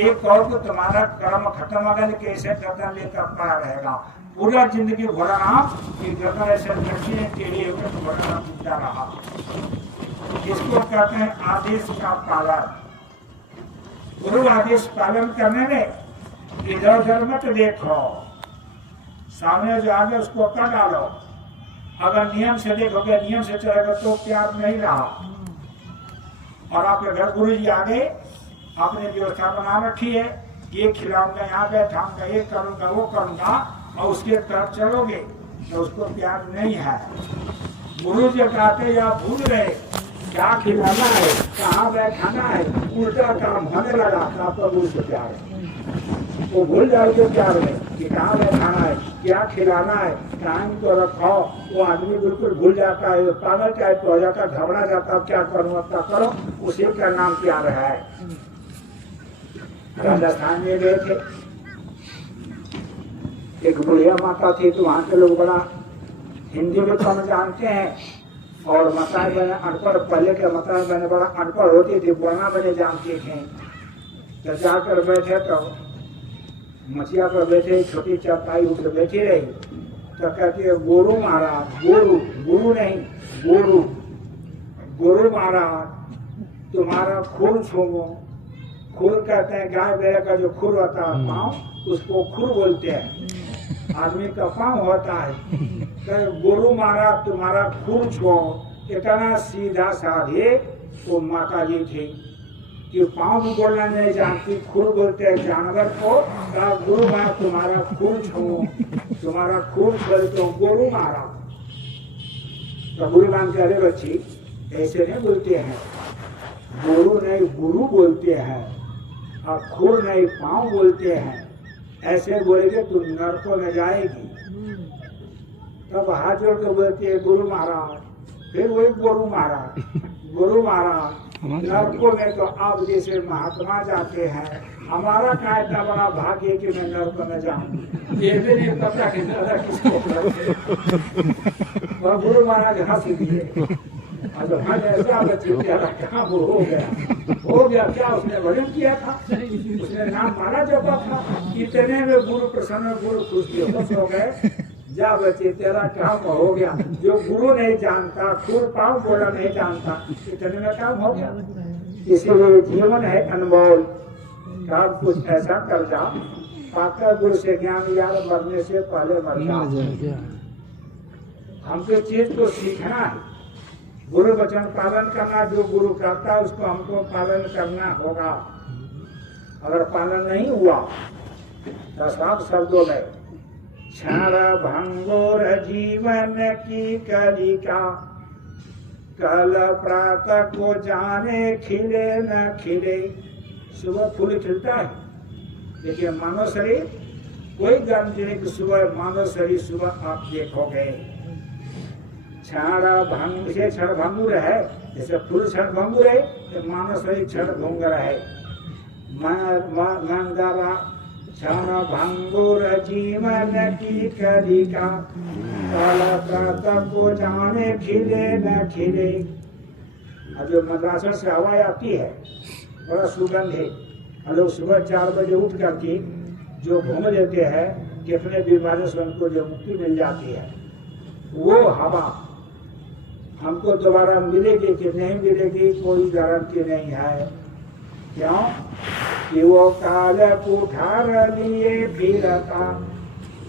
एक और तो तुम्हारा कर्म खत्म होगा, लेकिन ऐसे गर्दन लेकर पड़ा रहेगा पूरा जिंदगी। भोला नाम की गर्दन ऐसे लड़की टेढ़ी होकर तो भोला नाम पूछता रहा। इसको कहते हैं आदेश का पालन। गुरु आदेश पालन करने में इधर उधर मत देखो, सामने जो आगे उसको कर डालो। अगर नियम से देखोगे, नियम से चलेगा तो प्यार नहीं रहा। और आपके घर गुरु जी आगे आपने व्यवस्था बना रखी है, ये खिलाऊंगा, यहाँ बैठाऊंगा, ये करूंगा, वो करूंगा, और उसके तरफ चलोगे तो उसको प्यार नहीं है। गुरु जी कहते या भूल गए क्या खिलाना है, कहाँ बैठाना है, उल्टा काम होने लगा तो आपका गुरु से प्यार है। वो भूल जाओगे प्यार में कि कहाँ बैठाना है, क्या खिलाना है, कहाँ को रखो। वो आदमी बिल्कुल भूल जाता है, पागल टाइप हो जाता, घबरा जाता, क्या करूँ अब क्या करो, उसी का नाम प्यार है। राजस्थान में गए थे, एक बुढ़िया माता थी, तो वहाँ के लोग बड़ा हिंदी में कम जानते हैं, और माताएं बहने अनपढ़, पहले के माताएं बहने बड़ा अनपढ़ होती थी, बोलना बने जानती थी। तो जाकर बैठे तो मछिया पर बैठे, छोटी चारपाई उठ बैठी रही, तो कहती है गुरु महाराज, गुरु गुरु नहीं गुरु, गुरु महाराज तुम्हारा खुर छूमो। खुर कहते हैं गाय बैल का जो खुर होता है पाँव, उसको खुर बोलते हैं। आदमी का पाँव होता है, तो गुरु महाराज तुम्हारा खुर छो। इतना सीधा साधे वो माता जी थी कि पाँव भी बोलना नहीं जानती, खुर बोलते हैं जानवर को। गुरु महाराज तुम्हारा खुर छो, तुम्हारा खुर छो, तो गुरु महाराज। तो गुरु मान के अरे बच्ची ऐसे नहीं बोलते हैं, गुरु नहीं गुरु बोलते हैं, और खुर नहीं पाँव बोलते हैं। ऐसे बोलेगे तुम नरकों में जाएगी। तब हाथ जोड़ के बोलती है गुरु महाराज, फिर वही गुरु महाराज, गुरु महाराज नरकों में तो आप जैसे महात्मा जाते हैं, हमारा क्या इतना बड़ा भाग्य है कि मैं नरकों में जाऊं। ये भी नहीं पता कि दादा किसको वह गुरु महाराज हंस दिए। ऐसा कहाँ वो हो गया क्या, उसने वर्णन किया था, उसने नाम मारा जपा था, इतने में गुरु प्रसन्न, गुरु खुश हो गए। जा बच्चे तेरा काम हो गया, जो गुरु नहीं जानता, खुर पाँव बोला नहीं जानता, इतने में काम हो गया। इसीलिए जीवन है अनमोल, काम कुछ ऐसा कर जा पाकर गुरु से ज्ञान यार, मरने से पहले मर जा। हमको चीज को सीखना है, गुरु वचन पालन करना, जो गुरु करता है उसको हमको पालन करना होगा। अगर पालन नहीं हुआ तो साफ शब्दों में क्षण भंगुर जीवन की कलिका, कल प्रातः को जाने खिले न खिले। सुबह फूल खिलता है, लेकिन मानव शरीर कोई गारंटी नहीं कि सुबह मानव शरीर सुबह आप देखोगे। क्षण भंगुर है, जैसे फूल क्षण भंगुर है, तो मानव शरीर क्षण भंगुर है। मंगरा क्षण भंगुर जीवन की कलिका, कल प्रातः को जाने खिले न खिले। और जो मद्रासन से हवा आती है बड़ा सुगंध है, हम लोग सुबह 4 बजे उठ करके जो घूम लेते हैं कि अपने बीमारियों से उनको जो मुक्ति मिल जाती है, वो हवा हमको दोबारा मिलेगी कि नहीं मिलेगी कोई गारंटी नहीं है। क्यों कि वो काल कुठार लिए फिरता,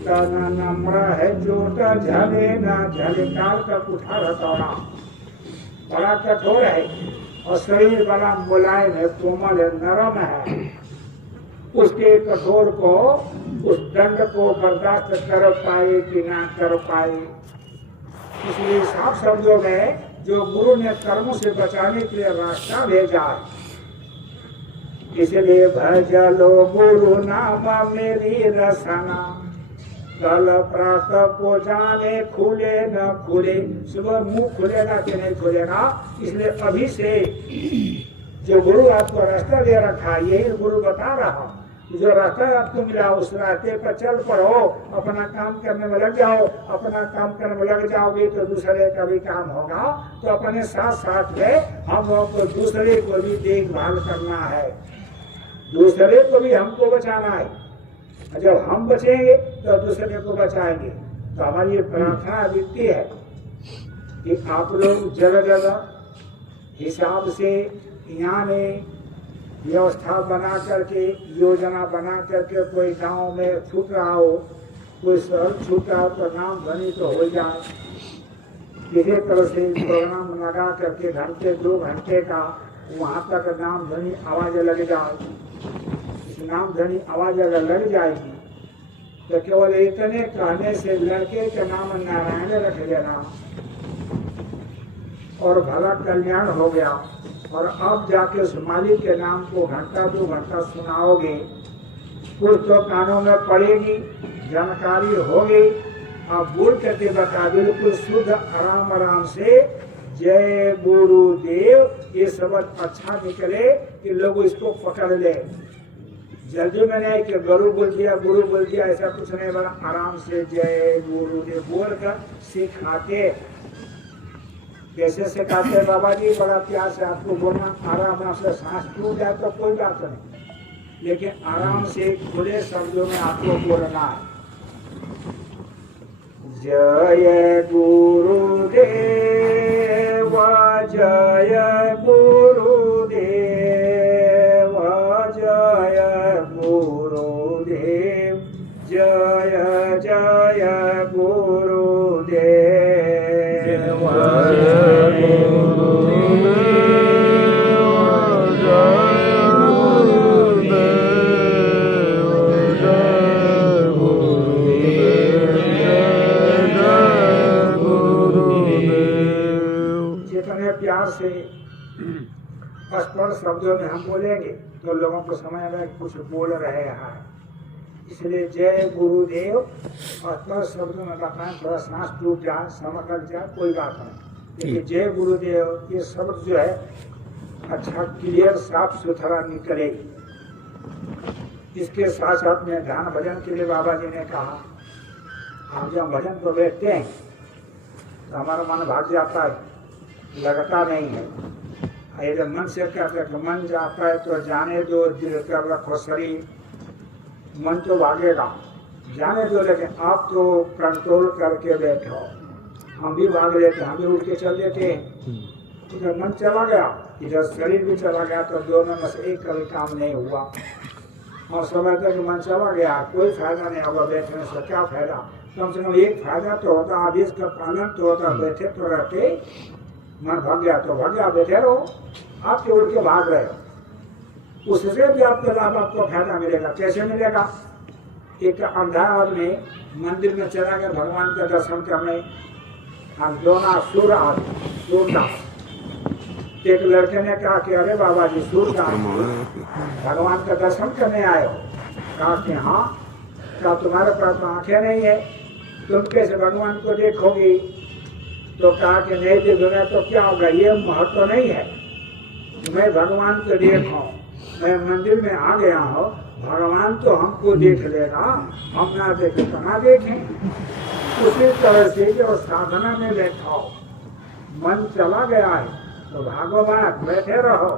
तन नम्र है चोट झले न झले। काल का कुठार हथौड़ा बड़ा कठोर है, और शरीर बड़ा मुलायम है, कोमल है, नरम है। उसके कठोर को, उस दंड को बर्दाश्त कर पाए कि ना कर पाए। इसलिए साफ शब्दों में जो गुरु ने कर्मों से बचाने के लिए रास्ता भेजा है, इसलिए भजलो गुरु नाम मेरी रसना, कल प्रातः को जाने खुले न खुले। सुबह मुंह खुलेगा कि नहीं खुलेगा, इसलिए अभी से जो गुरु आपको रास्ता दे रखा है, यही गुरु बता रहा। जो रास्ता आपको मिला उस रास्ते पर चल पड़ो, अपना काम करने में लग जाओ। अपना काम करने में लग जाओगे तो दूसरे का भी काम होगा। तो अपने साथ साथ में हम लोग को दूसरे को भी देखभाल करना है, दूसरे को भी हमको बचाना है। जब हम बचेंगे तो दूसरे को बचाएंगे। तो हमारी प्रार्थना वित्ती है कि आप लोग जगह जगह हिसाब से यहाँ में व्यवस्था बना करके, योजना बना करके, कोई गांव में छूट रहा हो, कोई शहर छूट रहा हो तो नाम ध्वनि तो हो जाए। किसी तरह से प्रोग्राम लगा करके घंटे 2 घंटे का वहाँ तक नाम ध्वनि आवाज लग जाए। इस नाम ध्वनि आवाज अगर लग जाएगी तो केवल इतने कहने से लड़के के नाम नारायण रख देना और भला कल्याण हो गया। और अब जाके उस मालिक के नाम को घंटा 2 घंटा सुनाओगे, कुछ तो कानों में पड़ेगी, जानकारी होगी। आप बोल करके बता, बिल्कुल शुद्ध आराम आराम से जय गुरुदेव ये शब्द अच्छा निकले कि लोग इसको पकड़ ले। जल्दी में नहीं कि गुरु बोल दिया ऐसा कुछ नहीं, बड़ा आराम से जय गुरुदेव बोल कर सिखाते। कैसे सिखाते बाबा जी? बड़ा प्यार से आपको बोलना, आराम से, सांस टूट जाए तो कोई बात नहीं, लेकिन आराम से खुले शब्दों में आपको बोलना है। जय गुरुदेव, जय गुरुदेव, जय गुरुदेव, जय जय गुरुदेव। जितने प्यार से स्पष्ट शब्दों में हम बोलेंगे तो लोगों को समझ में कुछ बोल रहे हैं। इसलिए जय गुरुदेव स्पष्ट शब्दों में बताएं, थोड़ा सांस टूट जाए, समझ लग जाए, कोई बात नहीं। लेकिन जय गुरुदेव ये शब्द जो है अच्छा क्लियर साफ सुथरा निकले। इसके साथ साथ में ध्यान भजन के लिए बाबा जी ने कहा, हम जब भजन को बैठते हैं तो हमारा मन भाग जाता है, लगता नहीं है। जब मन से कहते हैं मन जाता है तो जाने दो, दिल कर रखो शरीर, मन तो भागेगा, जाने दो, लेकिन आप तो कंट्रोल करके बैठो। हम भी भाग लेते, हम भी उठ के चल देते हैं। इधर मन चला गया, इधर शरीर भी चला गया, तो दोनों में से एक कभी काम नहीं हुआ। और समय तक मन चला गया, कोई फायदा नहीं होगा बैठने से। क्या फायदा? कम से कम एक फायदा तो होता, आदेश का पालन तो होता। बैठे तो रहते, मन भाग गया तो भाग गया, बैठे रहो। आप के उठ के भाग रहे हो, उससे भी आपको लाभ, आपको फायदा मिलेगा। कैसे मिलेगा? एक अंधा आदमी मंदिर में चला गया भगवान का दर्शन करने, हम दोनों सूरदास। एक लड़के ने कहा कि अरे बाबा जी सूरदास भगवान का दर्शन करने आए हो? कहा कि हाँ। क्या तुम्हारे पास आंखें नहीं है, तुम कैसे भगवान को देखोगी? तो कहा कि नहीं देखोगे तो क्या होगा, ये महत्व नहीं है। मैं भगवान को देखो, मैं मंदिर में आ गया हूँ, भगवान तो हमको देख लेगा, हम ना देखे तो ना देखें। उसी तरह से जो साधना में बैठो, मन चला गया है तो भागवत बैठे रहो।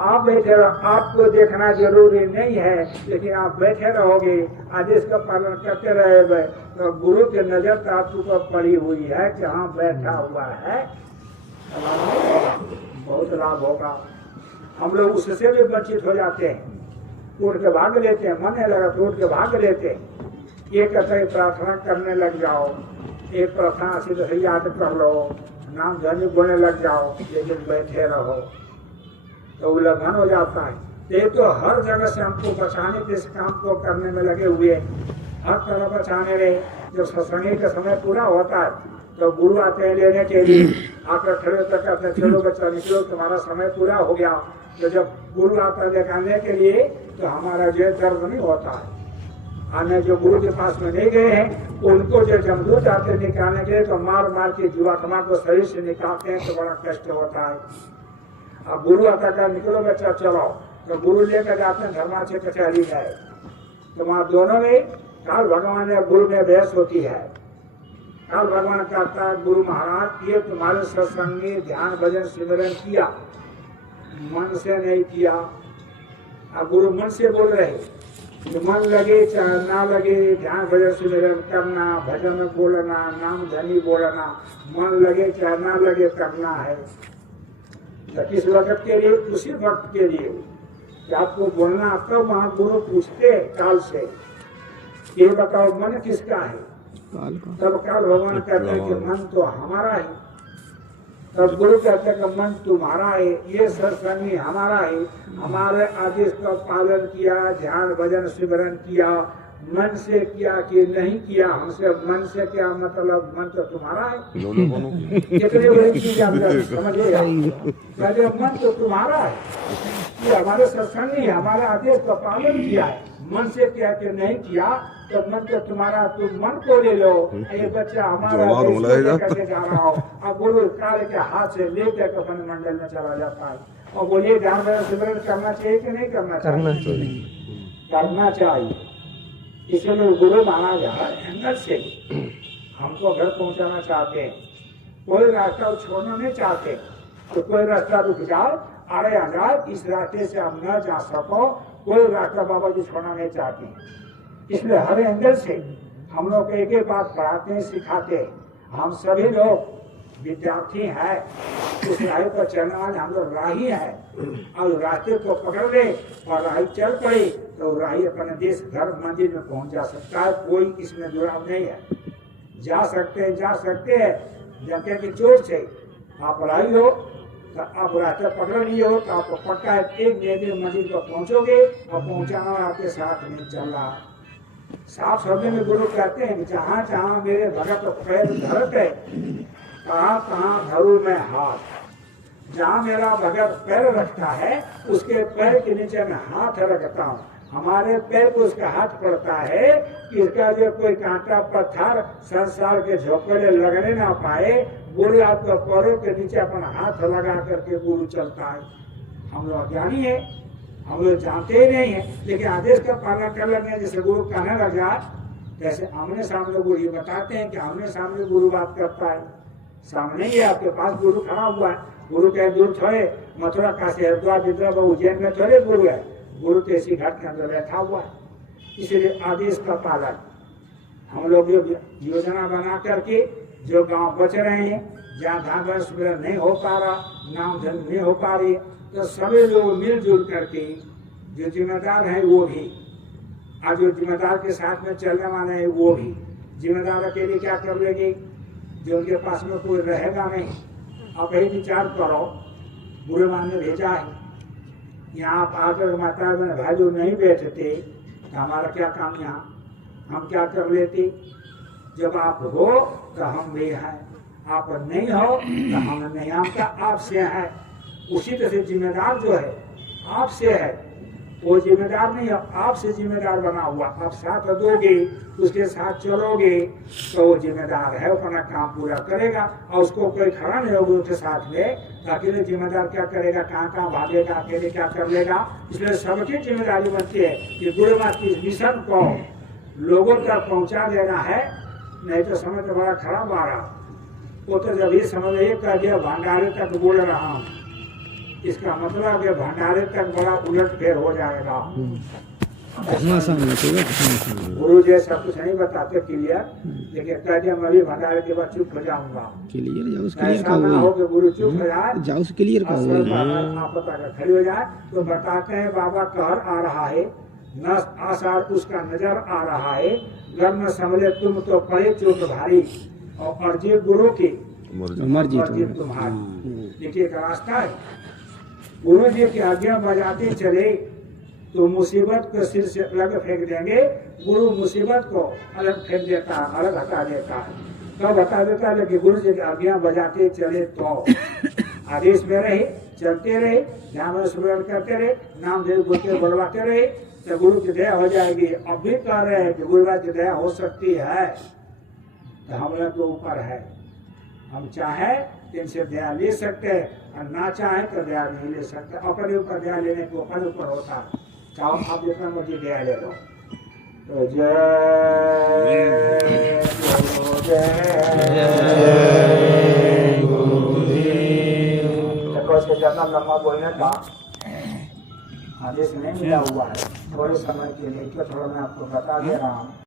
आप बैठे रहो, आपको देखना जरूरी नहीं है, लेकिन आप बैठे रहोगे, आदेश का पालन करते रहेंगे तो गुरु की नजर तो आपके ऊपर पड़ी हुई है कि हाँ बैठा हुआ है, बहुत लाभ होगा। हम लोग उससे भी वंचित हो जाते हैं, उठ के भाग लेते हैं, मन नहीं लगा तो उठ के भाग लेते हैं। ये कहते हैं प्रार्थना करने लग जाओ, एक प्रार्थना सीधे से याद कर लो, नाम ध्वनि बोलने लग जाओ, लेकिन बैठे रहो तो उल्लंघन हो जाता है। ये तो हर जगह से हमको बचाने के इस काम को करने में लगे हुए, हर तरह बचाने रहे। जब सत्संग का समय पूरा होता है तो गुरु आते हैं लेने के लिए, आकर खड़े होकर कहते हैं चलो बच्चा निकलो, तुम्हारा समय पूरा हो गया। तो जब गुरु आता है दिखाने के लिए तो हमारा जो दर्द नहीं होता है। आने जो गुरु के पास में नहीं गए हैं उनको जो जमदूत आते निकालने के लिए तो मार मार के जीवात्मा को शरीर से निकालते हैं तो बड़ा कष्ट होता है। अब गुरु आता कर निकलो बच्चा चलो, तो गुरु लेकर जाते हैं धर्माक्षय कचहरी गए, तो वहां दोनों में काल भगवान या गुरु में बहस होती है। काल भगवान कहता है गुरु महाराज ये तुम्हारे सत्संग में ध्यान भजन सिमरन किया, मन से नहीं किया। अब गुरु मन से बोल रहे, तो मन लगे चाहे ना लगे ध्यान भजन सिमरन करना, भजन बोलना, नाम धनी बोलना, मन लगे चाहे ना लगे करना है। तो किस वक्त के लिए? उसी वक्त के लिए कि आपको बोलना। तो वहां गुरु पूछते काल से ये बताओ मन किसका है? तब काल भगवान कहते हैं कि मन तो हमारा है। तब गुरु कहते हैं कि मन तुम्हारा है, ये सत्संगी हमारा है, हमारे आदेश का पालन किया, ध्यान भजन सिमरन किया, मन से किया कि नहीं किया, हमसे मन से क्या मतलब? मन तो तुम्हारा है। कितनी बड़ी चीज आप समझिएगा, मन तो तुम्हारा है, ये हमारे सत्संगी हमारे आदेश का पालन किया है, मन से किया कि नहीं किया, तो मन तो तुम्हारा, तुम मन को ले लो। एक बच्चा हमारा करके जा रहा हो, अब गुरु काल के हाथ से लेकर के अपन मंडल में चला जाता है। और बोलिए ध्यान भजन सिमरन करना चाहिए कि नहीं करना चाहिए? करना चाहिए। इसलिए गुरु महाराज अंदर से हमको घर पहुंचाना चाहते हैं, कोई रास्ता छोड़ना नहीं चाहते। तो कोई रास्ता रुक जाओ, अरे आजाद इस रास्ते से आप न जा सको, कोई रास्ता बाबा जी छोड़ना नहीं चाहते। इसलिए हर एंगल से हम लोग एक एक बात पढ़ाते हैं, सिखाते हैं। हम सभी लोग विद्यार्थी हैं, उस राह पर चलने वाले हम लोग राही हैं। और रास्ते को पकड़ ले और राही चल पड़े तो राही अपने देश घर मंदिर में पहुंच जा सकता है, कोई इसमें जुड़ाव नहीं है। जा सकते हैं जगह की चोट से। आप राही हो तो आप रास्ता पकड़ लिए हो तो आपको पक्का है एक दिन मंदिर पर पहुंचोगे, और पहुंचाना आपके साथ नहीं चल रहा। साफ शब्द में गुरु कहते हैं कि जहाँ जहाँ मेरे भगत पैर धरत है, कहाँ कहाँ धरू मैं हाथ। जहाँ मेरा भगत पैर रखता है उसके पैर के नीचे मैं हाथ रखता हूँ। हमारे पैर को उसका हाथ पड़ता है कि इसका जो कोई कांटा पत्थर संसार के झोंपड़े लगने ना पाए। गुरु आपके पैरों के नीचे अपना हाथ लगा करके गुरु चलता है। हम लोग अज्ञानी है, हम लोग जानते ही नहीं है, लेकिन आदेश का पालन कर लगे। जैसे गुरु कहने लगा, जैसे आमने सामने गुरु ये बताते हैं कि आमने सामने गुरु बात करता है। सामने ही आपके पास गुरु खड़ा हुआ है, गुरु के दूर थोड़े मथुरा काशी हरिद्वार विद्रोह उज्जैन में थोड़े गुरु है, गुरु तो इसी घाट के अंदर बैठा हुआ है। इसलिए आदेश का पालन हम लोग योजना बना करके जो गांव बच रहे हैं, जहाँ ध्यान स्मरण नहीं हो पा रहा, नाम धन नहीं हो पा रही, तो सभी लोग मिलजुल करके जो जिम्मेदार है वो भी, आज जो जिम्मेदार के साथ में चलने वाले हैं वो भी, जिम्मेदार अकेले क्या कर लेंगे? जो उनके पास में कोई रहेगा नहीं। आप यही विचार करो, गुरु मान ने भेजा है, यहाँ आप आकर माता बहन भाई जो नहीं बैठते तो हमारा क्या काम यहाँ? हम क्या कर लेते? जब आप हो तो हम भी हैं, आप नहीं हो तो हम नहीं। हम क्या आपसे है? उसी तरह से जिम्मेदार जो है आपसे है, वो जिम्मेदार नहीं है, आपसे जिम्मेदार बना हुआ। आप साथ दोगे, उसके साथ चलोगे तो वो जिम्मेदार है, अपना काम पूरा करेगा। और उसको कोई खड़ा नहीं होगा उसके साथ में, तो अकेले जिम्मेदार क्या करेगा? कहाँ कहाँ भागेगा, अकेले क्या कर लेगा? इसलिए सबकी जिम्मेदारी बनती है कि गुरु माँ की मिशन को लोगों तक पहुँचा देना है। नहीं तो समय तो बड़ा खराब आ रहा। वो तो जब ये समझ ये कर दिया भंडारे तक बोल रहा हूँ, इसका मतलब है भंडारे तक बड़ा उलट फेर हो जाएगा। गुरु जी सब कुछ नहीं बताते क्लियर, लेकिन कह दिया मैं भी भंडारे के बाद चुप हो जाऊंगा। ऐसा ना हो कि गुरु चुप हो जाए, आप पता कर खड़ी हो जाए। तो बताते हैं बाबा कहर आ रहा है, न आसार उसका नजर आ रहा है, घर में समझे तुम तो पड़े चोट भारी, और अर्जी गुरु की मर्जी तुम्हारी। देखिए एक रास्ता है, गुरु जी की आज्ञा बजाते चले तो मुसीबत को सिर से अलग फेंक देंगे। गुरु मुसीबत को अलग फेंक देता है, अलग हटा देता है। कब हटा देता है? लेकिन गुरु जी की आज्ञा बजाते चले तो आदेश में रहे, चलते रहे, ध्यान स्मरण करते रहे, नाम देव बोलते बुलवाते रहे, तो गुरु की दया हो जाएगी। अब भी कह रहे हैं कि गुरु की दया हो सकती है, तो हम लोग के ऊपर है। हम चाहे इनसे दया ले सकते हैं, और ना चाहे तो दया नहीं ले सकते। अपने ऊपर दया लेने को अपने ऊपर होता है। चाहो आप जितना मुझे दया ले लो। तो जय गुरुदेव। से ज्यादा लंबा बोलने का आदेश नहीं मिला हुआ है। थोड़े समय के लिए तो थोड़ा मैं आपको बता दे रहा हूँ।